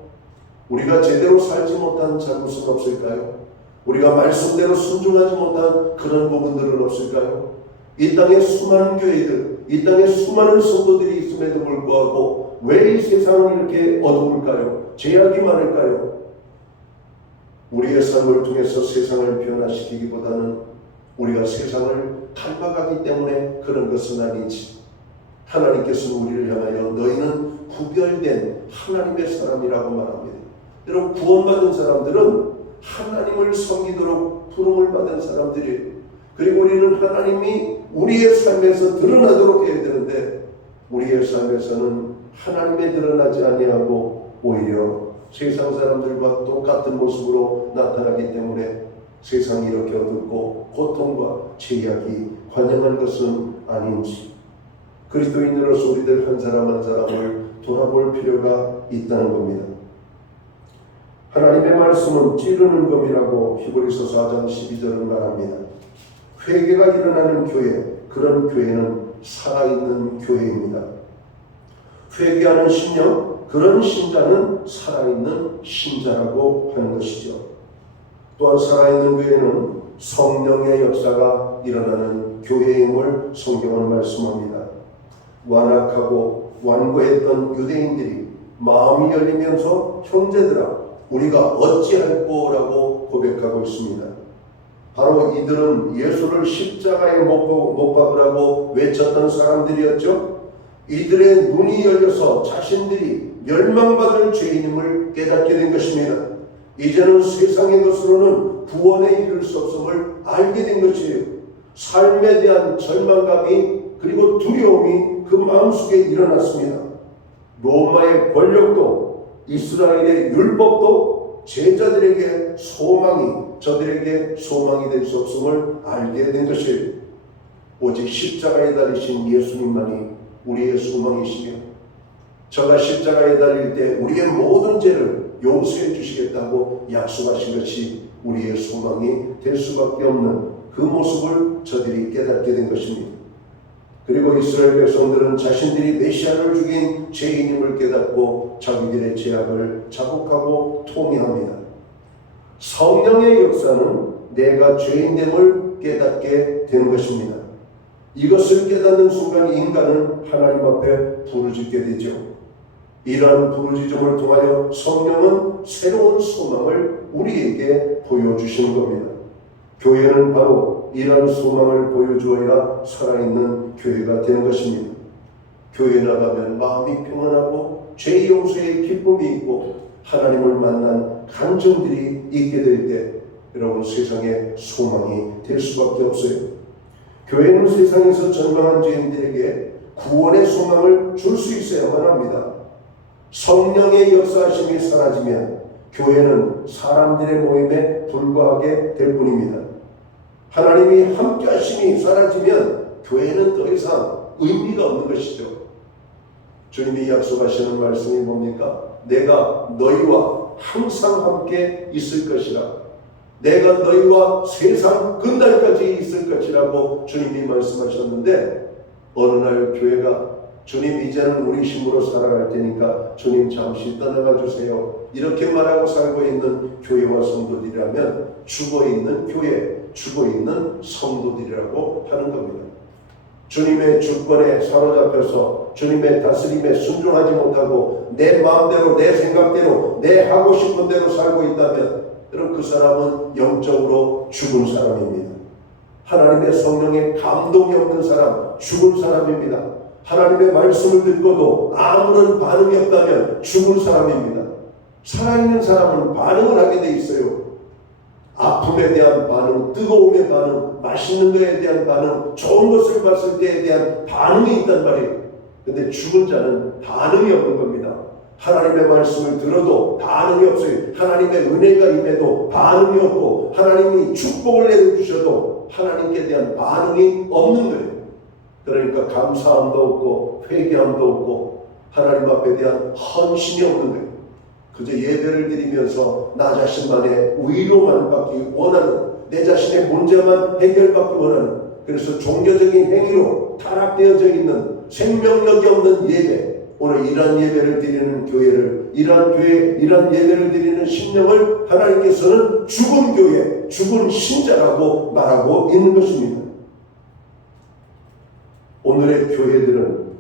우리가 제대로 살지 못한 잘못은 없을까요? 우리가 말씀대로 순종하지 못한 그런 부분들은 없을까요? 이 땅에 수많은 교회들, 이 땅에 수많은 성도들이 있음에도 불구하고 왜 이 세상은 이렇게 어두울까요? 죄악이 많을까요? 우리의 삶을 통해서 세상을 변화시키기보다는 우리가 세상을 닮아가기 때문에 그런 것은 아니지. 하나님께서는 우리를 향하여 너희는 구별된 하나님의 사람이라고 말합니다. 여러분, 구원받은 사람들은 하나님을 섬기도록 부름을 받은 사람들이에요. 그리고 우리는 하나님이 우리의 삶에서 드러나도록 해야 되는데 우리의 삶에서는 하나님의 드러나지 아니하고 오히려 세상 사람들과 똑같은 모습으로 나타나기 때문에 세상이 이렇게 어둡고 고통과 죄악이 관영한 것은 아닌지, 그리스도인으로서 우리들 한 사람 한 사람을 돌아볼 필요가 있다는 겁니다. 하나님의 말씀은 찌르는 검이라고 히브리서 4장 12절은 말합니다. 회개가 일어나는 교회, 그런 교회는 살아있는 교회입니다. 회개하는 신령, 그런 신자는 살아있는 신자라고 하는 것이죠. 또한 살아있는 교회는 성령의 역사가 일어나는 교회임을 성경은 말씀합니다. 완악하고 완고했던 유대인들이 마음이 열리면서 형제들아 우리가 어찌할꼬라고 고백하고 있습니다. 바로 이들은 예수를 십자가에 못 박으라고 외쳤던 사람들이었죠. 이들의 눈이 열려서 자신들이 멸망받을 죄인임을 깨닫게 된 것입니다. 이제는 세상의 것으로는 구원에 이를 수 없음을 알게 된 것이에요. 삶에 대한 절망감이 그리고 두려움이 그 마음속에 일어났습니다. 로마의 권력도 이스라엘의 율법도 제자들에게 저들에게 소망이 될 수 없음을 알게 된 것이에요. 오직 십자가에 달리신 예수님만이 우리의 소망이시며 저가 십자가에 달릴 때 우리의 모든 죄를 용서해 주시겠다고 약속하신 것이 우리의 소망이 될 수밖에 없는 그 모습을 저들이 깨닫게 된 것입니다. 그리고 이스라엘 백성들은 자신들이 메시아를 죽인 죄인임을 깨닫고 자기들의 죄악을 자복하고 통회합니다. 성령의 역사는 내가 죄인됨을 깨닫게 되는 것입니다. 이것을 깨닫는 순간 인간은 하나님 앞에 부르짖게 되죠. 이러한 부르짖음을 통하여 성령은 새로운 소망을 우리에게 보여주시는 겁니다. 교회는 바로 이러한 소망을 보여주어야 살아있는 교회가 되는 것입니다. 교회에 나가면 마음이 평안하고 죄 용서의 기쁨이 있고 하나님을 만난 감정들이 있게 될 때 여러분 세상에 소망이 될 수밖에 없어요. 교회는 세상에서 절망한 죄인들에게 구원의 소망을 줄 수 있어야만 합니다. 성령의 역사하심이 사라지면 교회는 사람들의 모임에 불과하게 될 뿐입니다. 하나님이 함께 하심이 사라지면 교회는 더 이상 의미가 없는 것이죠. 주님이 약속하시는 말씀이 뭡니까? 내가 너희와 항상 함께 있을 것이라. 내가 너희와 세상 끝날까지 있을 것이라고 주님이 말씀하셨는데 어느 날 교회가 주님 이제는 우리 힘으로 살아갈 테니까 주님 잠시 떠나가 주세요. 이렇게 말하고 살고 있는 교회와 성도들이라면 죽어있는 교회, 죽어있는 성도들이라고 하는 겁니다. 주님의 주권에 사로잡혀서 주님의 다스림에 순종하지 못하고 내 마음대로 내 생각대로 내 하고 싶은 대로 살고 있다면 여러분 그 사람은 영적으로 죽은 사람입니다. 하나님의 성령의 감동이 없는 사람, 죽은 사람입니다. 하나님의 말씀을 듣고도 아무런 반응이 없다면 죽은 사람입니다. 살아있는 사람은 반응을 하게 돼 있어요. 아픔에 대한 반응, 뜨거움의 반응, 맛있는 것에 대한 반응, 좋은 것을 봤을 때에 대한 반응이 있단 말이에요. 근데 죽은 자는 반응이 없는 겁니다. 하나님의 말씀을 들어도 반응이 없어요. 하나님의 은혜가 임해도 반응이 없고 하나님이 축복을 내려주셔도 하나님께 대한 반응이 없는 거예요. 그러니까 감사함도 없고 회개함도 없고 하나님 앞에 대한 헌신이 없는 거예요. 그저 예배를 드리면서 나 자신만의 위로만 받기 원하는, 내 자신의 문제만 해결받기 원하는, 그래서 종교적인 행위로 타락되어져 있는 생명력이 없는 예배, 오늘 이러한 예배를 드리는 교회를, 이러한 교회, 이러한 예배를 드리는 심령을 하나님께서는 죽은 교회, 죽은 신자라고 말하고 있는 것입니다. 오늘의 교회들은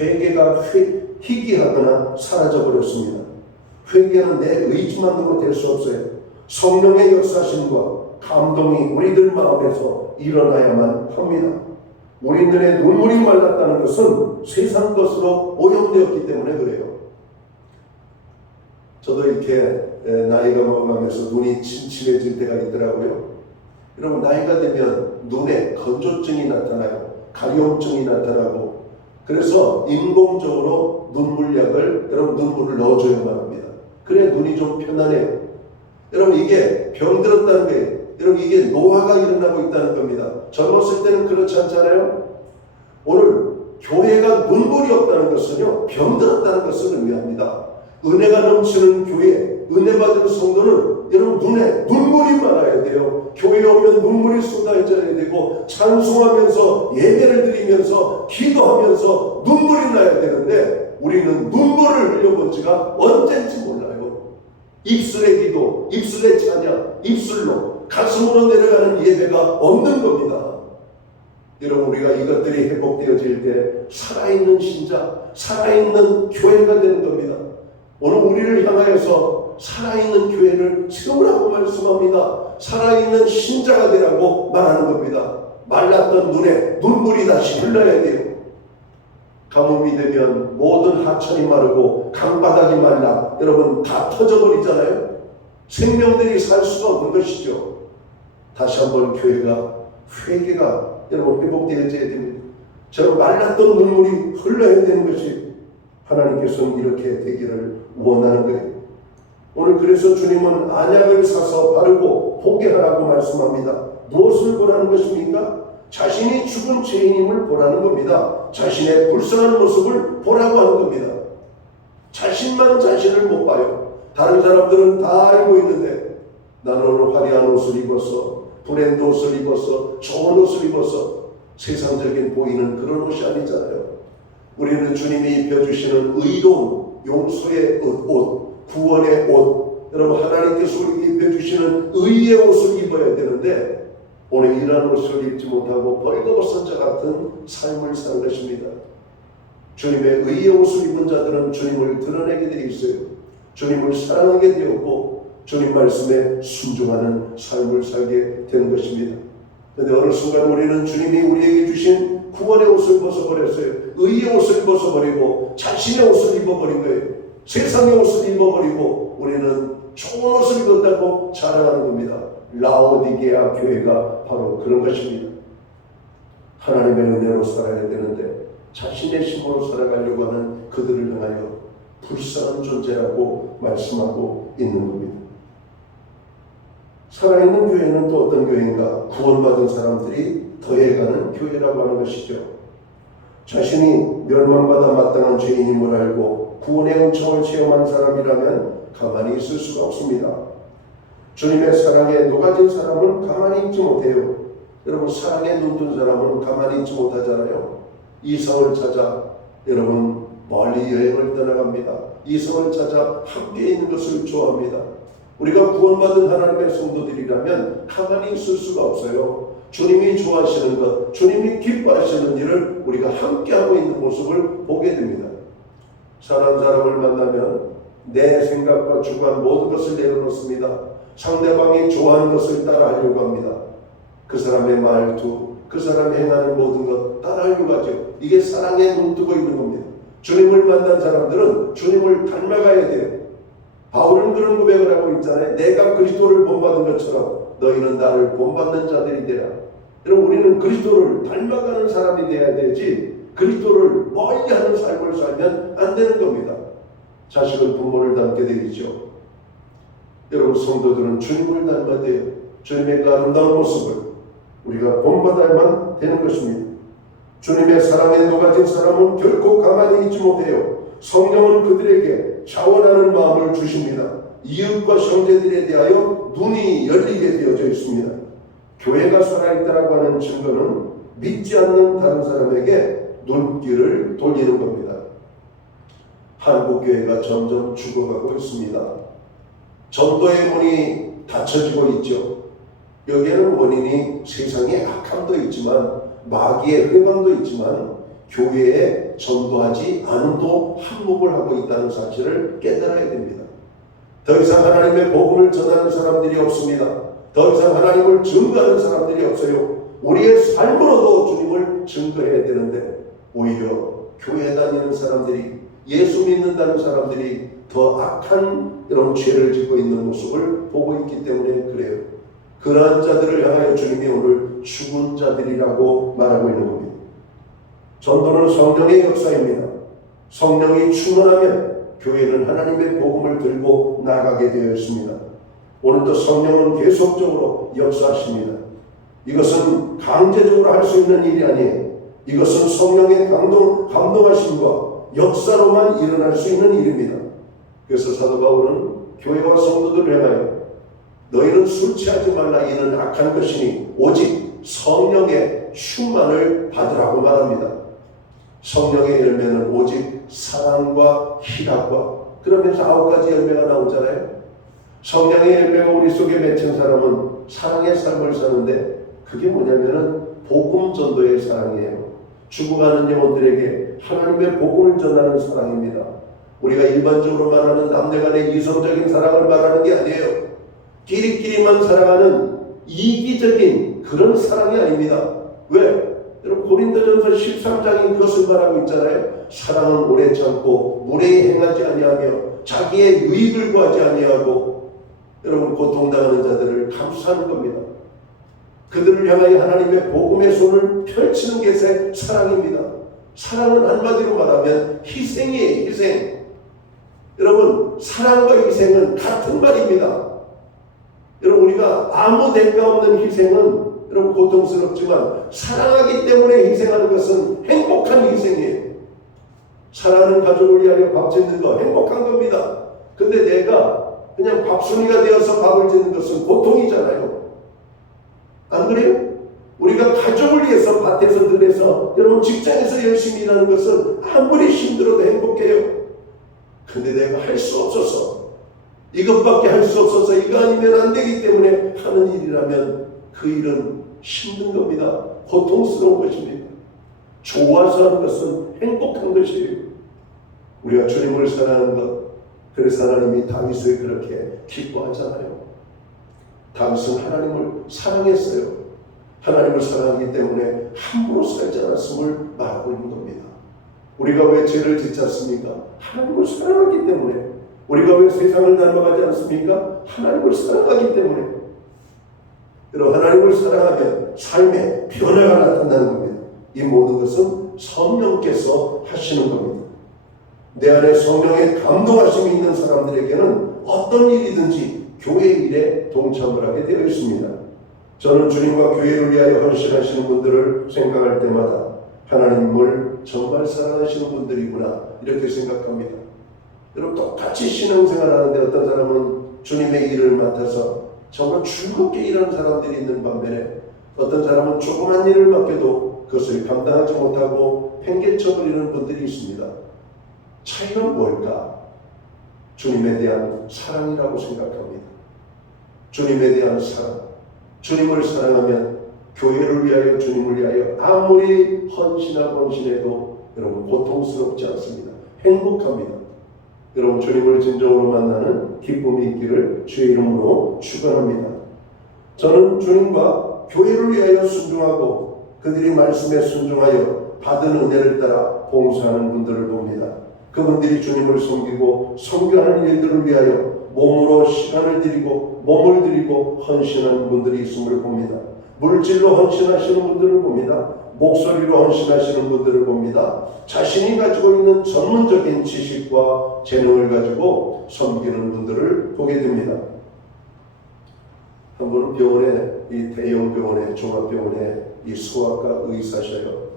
회개가 희귀하거나 사라져버렸습니다. 회개는 내 의지만으로 될 수 없어요. 성령의 역사심과 감동이 우리들 마음에서 일어나야만 합니다. 우리들의 눈물이 말랐다는 것은 세상 것으로 오염되었기 때문에 그래요. 저도 이렇게 나이가 먹어가면서 눈이 침침해질 때가 있더라고요. 여러분, 나이가 되면 눈에 건조증이 나타나요. 가려움증이 나타나고, 그래서 인공적으로 눈물약을, 여러분 눈물을 넣어줘야만 합니다. 그래야 눈이 좀 편안해요. 여러분, 이게 병들었다는 거예요. 여러분, 이게 노화가 일어나고 있다는 겁니다. 젊었을 때는 그렇지 않잖아요. 오늘 교회가 눈물이 없다는 것은요, 병들었다는 것을 의미합니다. 은혜가 넘치는 교회, 은혜 받은 성도는 여러분 눈에 눈물이 많아야 돼요. 교회에 오면 눈물이 쏟아져야 되고, 찬송하면서 예배를 드리면서 기도하면서 눈물이 나야 되는데, 우리는 눈물을 흘려본 지가 언제인지 몰라요. 입술의 기도, 입술의 찬양, 입술로 가슴으로 내려가는 예배가 없는 겁니다. 여러분, 우리가 이것들이 회복되어질 때 살아있는 신자, 살아있는 교회가 되는 겁니다. 오늘 우리를 향하여서 살아있는 교회를 세우라고 말씀합니다. 살아있는 신자가 되라고 말하는 겁니다. 말랐던 눈에 눈물이 다시 흘러야 돼요. 가뭄이 되면 모든 하천이 마르고 강바닥이 말라, 여러분 다 터져버리잖아요. 생명들이 살 수가 없는 것이죠. 다시 한번 교회가, 회개가 여러분 회복되어져야 됩니다. 저 말랐던 눈물이 흘러야 되는 것이 하나님께서는 이렇게 되기를 원하는 거예요. 오늘 그래서 주님은 안약을 사서 바르고 보게 하라고 말씀합니다. 무엇을 보라는 것입니까? 자신이 죽은 죄인임을 보라는 겁니다. 자신의 불쌍한 모습을 보라고 하는 겁니다. 자신만 자신을 못 봐요. 다른 사람들은 다 알고 있는데, 나는 오늘 화려한 옷을 입어서, 브랜드 옷을 입어서, 좋은 옷을 입어서, 세상적인 보이는 그런 옷이 아니잖아요. 우리는 주님이 입혀주시는 의로운 용서의 옷, 구원의 옷, 여러분 하나님께서 우리에게 입혀주시는 의의 옷을 입어야 되는데, 오늘 이러한 옷을 입지 못하고 벌거벗은 자 같은 삶을 사는 것입니다. 주님의 의의 옷을 입은 자들은 주님을 드러내게 되어 있어요. 주님을 사랑하게 되었고 주님 말씀에 순종하는 삶을 살게 되는 것입니다. 그런데 어느 순간 우리는 주님이 우리에게 주신 구원의 옷을 벗어버렸어요. 의의 옷을 벗어버리고 자신의 옷을 입어버린 거예요. 세상의 옷을 입어버리고 우리는 좋은 옷을 입었다고 자랑하는 겁니다. 라오디게아 교회가 바로 그런 것입니다. 하나님의 은혜로 살아야 되는데 자신의 힘으로 살아가려고 하는 그들을 향하여 불쌍한 존재라고 말씀하고 있는 겁니다. 살아있는 교회는 또 어떤 교회인가? 구원받은 사람들이 더해가는 교회라고 하는 것이죠. 자신이 멸망받아 마땅한 죄인임을 알고 구원의 은총을 체험한 사람이라면 가만히 있을 수가 없습니다. 주님의 사랑에 녹아진 사람은 가만히 있지 못해요. 여러분, 사랑에 눈뜬 사람은 가만히 있지 못하잖아요. 이성을 찾아 여러분 멀리 여행을 떠나갑니다. 이성을 찾아 함께 있는 것을 좋아합니다. 우리가 구원받은 하나님의 성도들이라면 가만히 있을 수가 없어요. 주님이 좋아하시는 것, 주님이 기뻐하시는 일을 우리가 함께하고 있는 모습을 보게 됩니다. 사랑하는 사람을 만나면 내 생각과 주관 모든 것을 내려놓습니다. 상대방이 좋아하는 것을 따라하려고 합니다. 그 사람의 말투, 그 사람이 행하는 모든 것 따라하려고 하죠. 이게 사랑에 눈뜨고 있는 겁니다. 주님을 만난 사람들은 주님을 닮아가야 돼요. 바울은 그런 고백을 하고 있잖아요. 내가 그리스도를 본받은 것처럼 너희는 나를 본받는 자들이 되라. 여러분, 우리는 그리스도를 닮아가는 사람이 되어야 되지 그리스도를 멀리하는 삶을 살면 안 되는 겁니다. 자식은 부모를 닮게 되어 있죠. 여러분, 성도들은 주님을 닮아야 돼요. 주님의 그 아름다운 모습을 우리가 본받아야만 되는 것입니다. 주님의 사랑에 녹아진 사람은 결코 가만히 있지 못해요. 성령은 그들에게 자원하는 마음을 주십니다. 이웃과 형제들에 대하여 눈이 열리게 되어져 있습니다. 교회가 살아있다라고 하는 증거는 믿지 않는 다른 사람에게 눈길을 돌리는 겁니다. 한국 교회가 점점 죽어가고 있습니다. 전도의 문이 닫혀지고 있죠. 여기에는 원인이 세상의 악함도 있지만 마귀의 회방도 있지만 교회에 전도하지 않음도 한몫을 하고 있다는 사실을 깨달아야 됩니다. 더 이상 하나님의 복음을 전하는 사람들이 없습니다. 더 이상 하나님을 증거하는 사람들이 없어요. 우리의 삶으로도 주님을 증거해야 되는데 오히려 교회 다니는 사람들이, 예수 믿는다는 사람들이 더 악한 이런 죄를 짓고 있는 모습을 보고 있기 때문에 그래요. 그러한 자들을 향하여 주님이 오늘 죽은 자들이라고 말하고 있는 겁니다. 전도는 성령의 역사입니다. 성령이 충만하면 교회는 하나님의 복음을 들고 나가게 되어 있습니다. 오늘도 성령은 계속적으로 역사하십니다. 이것은 강제적으로 할 수 있는 일이 아니에요. 이것은 성령의 감동하심과 역사로만 일어날 수 있는 일입니다. 그래서 사도 바울은 교회와 성도들을 향하여 너희는 술 취하지 말라, 이는 악한 것이니 오직 성령의 충만을 받으라고 말합니다. 성령의 열매는 오직 사랑과 희락과, 그러면서 9가지 열매가 나오잖아요. 성령의 열매가 우리 속에 맺힌 사람은 사랑의 삶을 사는데 그게 뭐냐면은 복음 전도의 사랑이에요. 죽어가는 영혼들에게 하나님의 복음을 전하는 사랑입니다. 우리가 일반적으로 말하는 남녀간의 이성적인 사랑을 말하는 게 아니에요. 끼리끼리만 사랑하는 이기적인 그런 사랑이 아닙니다. 왜? 여러분 고린도전서 13장이 그것을 말하고 있잖아요. 사랑은 오래 참고 무례히 행하지 아니하며 자기의 유익을 구하지 아니하고, 여러분 고통당하는 자들을 감수하는 겁니다. 그들을 향하여 하나님의 복음의 손을 펼치는 게 사랑입니다. 사랑은 한마디로 말하면 희생이에요. 희생. 여러분 사랑과 희생은 같은 말입니다. 여러분 우리가 아무 대가 없는 희생은 여러분 고통스럽지만 사랑하기 때문에 희생하는 것은 행복한 희생이에요. 사랑하는 가족을 위하여 밥 짓는 거 행복한 겁니다. 근데 내가 그냥 밥순이가 되어서 밥을 짓는 것은 고통이잖아요. 안 그래요? 우리가 가족을 위해서 밭에서 들에서, 여러분 직장에서 열심히 일하는 것은 아무리 힘들어도 행복해요. 근데 내가 할 수 없어서, 이것밖에 할 수 없어서, 이거 아니면 안 되기 때문에 하는 일이라면 그 일은 힘든 겁니다. 고통스러운 것입니다. 좋아서 하는 것은 행복한 것이에요. 우리가 주님을 사랑하는 것, 그래서 하나님이 다윗을 그렇게 기뻐하잖아요. 다윗은 하나님을 사랑했어요. 하나님을 사랑하기 때문에 함부로 살지 않았음을 말하고 있는 겁니다. 우리가 왜 죄를 짓지 않습니까? 하나님을 사랑하기 때문에. 우리가 왜 세상을 닮아가지 않습니까? 하나님을 사랑하기 때문에. 여러분 하나님을 사랑하면 삶의 변화가 나타나는 겁니다. 이 모든 것은 성령께서 하시는 겁니다. 내 안에 성령의 감동하심이 있는 사람들에게는 어떤 일이든지 교회 일에 동참을 하게 되어 있습니다. 저는 주님과 교회를 위하여 헌신하시는 분들을 생각할 때마다 하나님을 정말 사랑하시는 분들이구나 이렇게 생각합니다. 여러분 똑같이 신앙생활 하는데 어떤 사람은 주님의 일을 맡아서 정말 즐겁게 일하는 사람들이 있는 반면에 어떤 사람은 조그만 일을 맡겨도 그것을 감당하지 못하고 팽개쳐 버리는 분들이 있습니다. 차이는 뭘까? 주님에 대한 사랑이라고 생각합니다. 주님에 대한 사랑. 주님을 사랑하면 교회를 위하여, 주님을 위하여 아무리 헌신하고 헌신해도 여러분 고통스럽지 않습니다. 행복합니다. 여러분 주님을 진정으로 만나는 기쁨이 있기를 주의 이름으로 축원합니다. 저는 주님과 교회를 위하여 순종하고 그들이 말씀에 순종하여 받은 은혜를 따라 봉사하는 분들을 봅니다. 그분들이 주님을 섬기고 선교하는 일들을 위하여 몸으로 시간을 들이고 몸을 들이고 헌신하는 분들이 있음을 봅니다. 물질로 헌신하시는 분들을 봅니다. 목소리로 헌신하시는 분들을 봅니다. 자신이 가지고 있는 전문적인 지식과 재능을 가지고 섬기는 분들을 보게 됩니다. 한 분은 병원에, 이 대형 병원에, 종합병원에 이 소아과 의사셔요.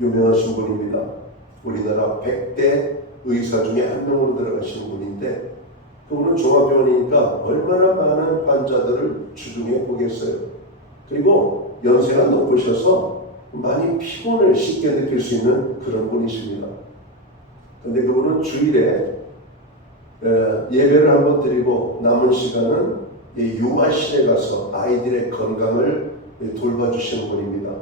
유명하신 분입니다. 우리나라 100대 의사 중에 한 명으로 들어가신 분인데 그분은 종합병원이니까 얼마나 많은 환자들을 주중에 보겠어요. 그리고 연세가 높으셔서 많이 피곤을 쉽게 느낄 수 있는 그런 분이십니다. 그런데 그분은 주일에 예배를 한번 드리고 남은 시간은 유아실에 가서 아이들의 건강을 돌봐주시는 분입니다.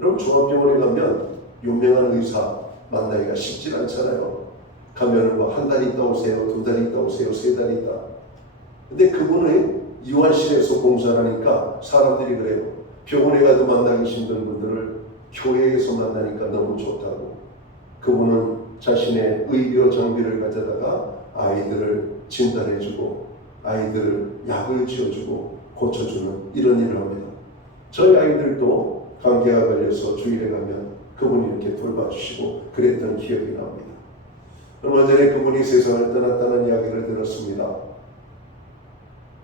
여러분 종합병원에 가면 유명한 의사 만나기가 쉽지 않잖아요. 가면은 뭐 한 달 있다 오세요, 두 달 있다 오세요, 세 달 있다. 근데 그분의 유아실에서 봉사하니까 사람들이 그래요. 병원에 가도 만나기 힘든 분들을 교회에서 만나니까 너무 좋다고. 그분은 자신의 의료 장비를 가져다가 아이들을 진단해주고 아이들을 약을 지어주고 고쳐주는 이런 일을 합니다. 저희 아이들도 감기가 걸려서 주일에 가면 그분이 이렇게 돌봐주시고 그랬던 기억이 납니다. 얼마 전에 그분이 세상을 떠났다는 이야기를 들었습니다.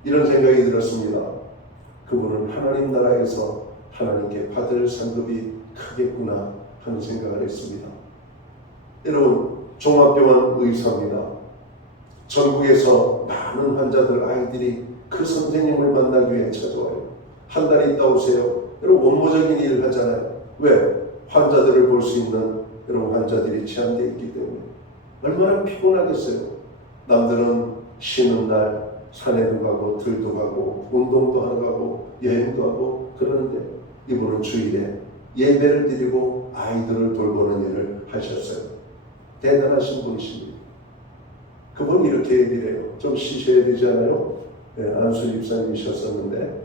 이런 생각이 들었습니다. 그분은 하나님 나라에서 하나님께 받을 상급이 크겠구나 하는 생각을 했습니다. 여러분 종합병원 의사입니다. 전국에서 많은 환자들 아이들이 그 선생님을 만나기 위해 찾아와요. 한 달 있다 오세요. 여러분 원모적인 일을 하잖아요. 왜? 환자들을 볼 수 있는 여러분 환자들이 제한되어 있기 때문에 얼마나 피곤하겠어요. 남들은 쉬는 날 산에도 가고 들도 가고 운동도 하러 가고 여행도 하고 그러는데 이분은 주일에 예배를 드리고 아이들을 돌보는 일을 하셨어요. 대단하신 분이십니다. 그분이 이렇게 얘기를 해요. 좀 쉬셔야 되잖아요. 안수 집사님이셨었는데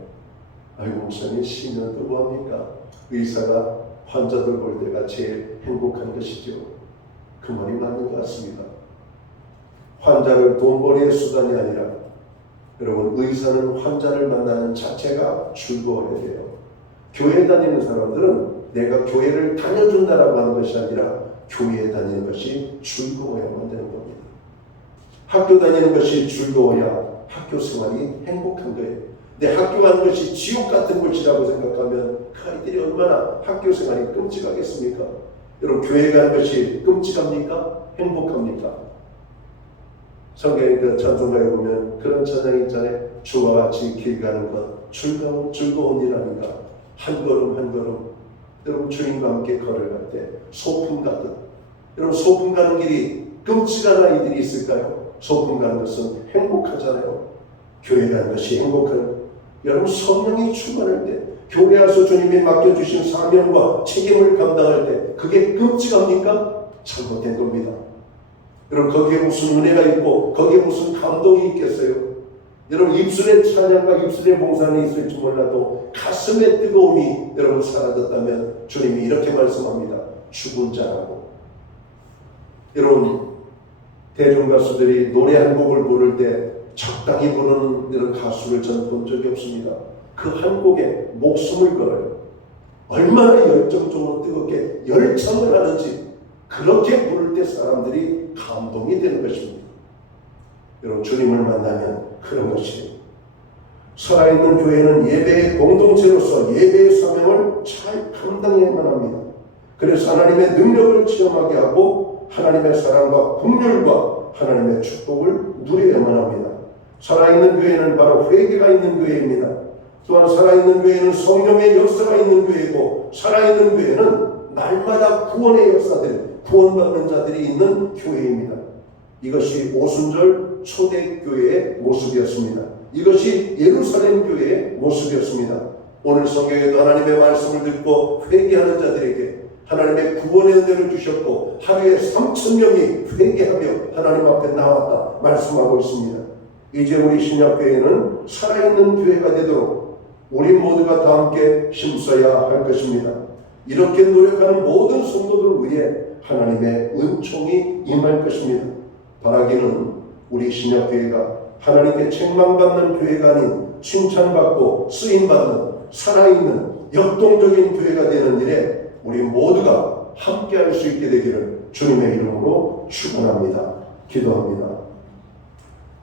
아이고 목사님 쉬면 또 뭐합니까? 의사가 환자들 볼 때가 제일 행복한 것이죠. 그 말이 맞는 것 같습니다. 환자를 돈벌이의 수단이 아니라 여러분 의사는 환자를 만나는 자체가 즐거워야 돼요. 교회 다니는 사람들은 내가 교회를 다녀준다라고 하는 것이 아니라 교회에 다니는 것이 즐거워야만 되는 겁니다. 학교 다니는 것이 즐거워야 학교 생활이 행복한 거예요. 내 학교 가는 것이 지옥 같은 곳이라고 생각하면 그 아이들이 얼마나 학교 생활이 끔찍하겠습니까? 여러분 교회 가는 것이 끔찍합니까? 행복합니까? 성경의 그 찬송가에 보면 그런 찬양이 있잖아요. 주와 같이 길 가는 것 즐거운 일 아닌가. 한 걸음 한 걸음 여러분 주님과 함께 걸어갈 때 소풍 가듯 여러분 소풍 가는 길이 끔찍한 아이들이 있을까요? 소풍 가는 것은 행복하잖아요. 교회 가는 것이 행복한 여러분 성령이 충만할 때 교회 와서 주님이 맡겨주신 사명과 책임을 감당할 때 그게 끔찍합니까? 잘못된 겁니다. 여러분 거기에 무슨 은혜가 있고 거기에 무슨 감동이 있겠어요? 여러분 입술에 찬양과 입술에 봉사는 있을지 몰라도 가슴의 뜨거움이 여러분 사라졌다면 주님이 이렇게 말씀합니다. 죽은 자라고. 여러분 대중가수들이 노래 한 곡을 부를 때 적당히 부르는 이런 가수를 전 본 적이 없습니다. 그 한 곡에 목숨을 걸어요. 얼마나 열정적으로 뜨겁게 열창을 하는지 그렇게 부를 때 사람들이 감동이 되는 것입니다. 여러분 주님을 만나면 그런 것이에요. 살아있는 교회는 예배의 공동체로서 예배의 사명을 잘 감당해야만 합니다. 그래서 하나님의 능력을 체험하게 하고 하나님의 사랑과 긍휼과 하나님의 축복을 누려야만 합니다. 살아있는 교회는 바로 회개가 있는 교회입니다. 또한 살아있는 교회는 성령의 역사가 있는 교회이고 살아있는 교회는 날마다 구원의 역사들, 구원받는 자들이 있는 교회입니다. 이것이 오순절 초대교회의 모습이었습니다. 이것이 예루살렘 교회의 모습이었습니다. 오늘 성경에도 하나님의 말씀을 듣고 회개하는 자들에게 하나님의 구원의 은혜를 주셨고 하루에 3,000명이 회개하며 하나님 앞에 나왔다 말씀하고 있습니다. 이제 우리 신약교회는 살아있는 교회가 되도록 우리 모두가 다 함께 힘써야 할 것입니다. 이렇게 노력하는 모든 성도들을 위해 하나님의 은총이 임할 것입니다. 바라기는 우리 신약교회가 하나님께 책망받는 교회가 아닌 칭찬받고 쓰임받는 살아있는 역동적인 교회가 되는 일에 우리 모두가 함께 할 수 있게 되기를 주님의 이름으로 축원합니다. 기도합니다.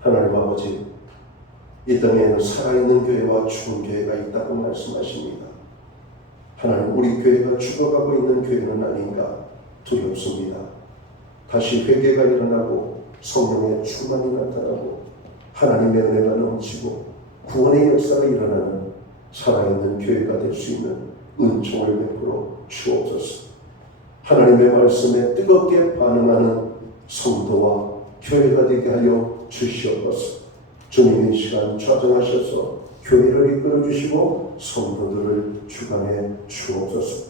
하나님 아버지, 이 땅에는 살아있는 교회와 죽은 교회가 있다고 말씀하십니다. 하나님, 우리 교회가 죽어가고 있는 교회는 아닌가 두렵습니다. 다시 회개가 일어나고 성령의 충만이 나타나고 하나님의 은혜가 넘치고 구원의 역사가 일어나는 살아있는 교회가 될 수 있는 은총을 베풀어 주옵소서. 하나님의 말씀에 뜨겁게 반응하는 성도와 교회가 되게 하여 주시옵소서. 주님 이 시간 좌정하셔서 교회를 이끌어 주시고 성도들을 주관해 주옵소서.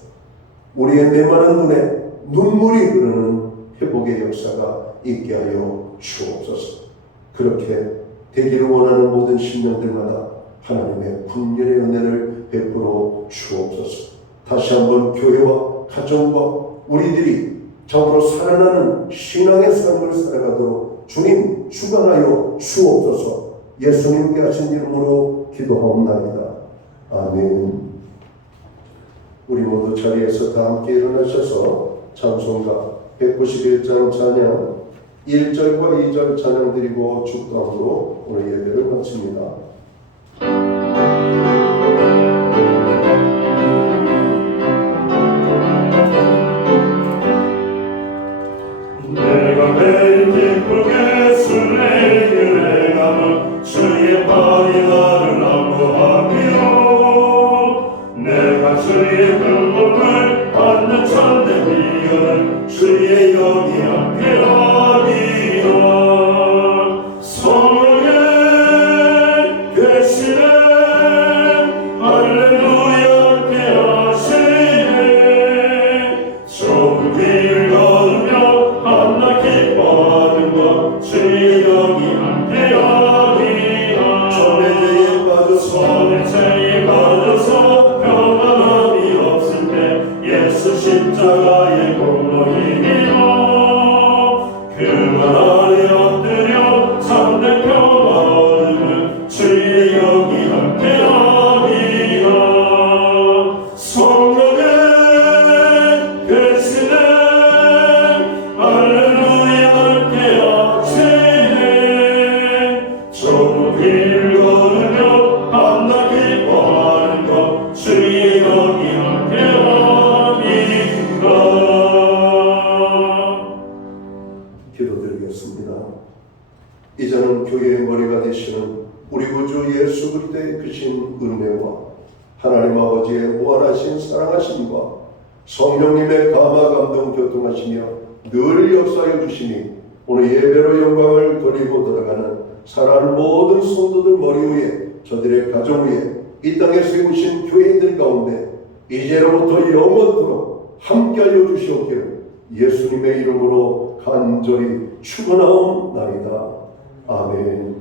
우리의 메마른 눈에 눈물이 흐르는 회복의 역사가 있게 하여 주옵소서. 그렇게 되기를 원하는 모든 심령들마다 하나님의 군련의 은혜를 베풀어 주옵소서. 다시 한번 교회와 가정과 우리들이 참으로 살아나는 신앙의 삶을 살아가도록 주님 주관하여 주옵소서. 예수님께 하신 이름으로 기도하옵나이다. 아멘. 우리 모두 자리에서 다 함께 일어나셔서 찬송가 191장 찬양 1절과 2절 찬양 드리고 축도함으로 오늘 예배를 마칩니다. 내가 매일 기쁘게 순례의 길에 가면 주의 발이 나를 안보하며 내가 주의 근목을 받는 천대 비어는 주의 영이 함께하리라. 성령의 계시네 할렐루야 함께하시네. 좁은 길을 걸으며 한나 기뻐하는 것 주의 영이 함께하리라. 손에 죄에 빠져서 평안함이 없을 때 예수 십자가의 공로 힘입어 그만 아래 엎드려 참된 평화 얻음을 주의 영이 함께하리라. 성령의 계시네 할렐루야 함께하시네. 좁은 길을 걸으며 한나 기뻐하는 것 주의 영이 함께하리라. 기도드리겠습니다. 이제는 교회의 머리가 되시는 우리 구주 예수 그리스도의 크신 은혜와 하나님 아버지의 무한하신 사랑하심과 성령님의 감화 감동 교통하시며 늘 역사해 주시니 오늘 예배로 영광을 돌리고 들어가는 사랑하는 모든 성도들 머리 위에 저들의 가정 위에 이 땅에 세우신 교회인들 가운데 이제로부터 영원토록 함께하여 주시옵기를 예수님의 이름으로 간절히 축원하옵나이다. 아멘.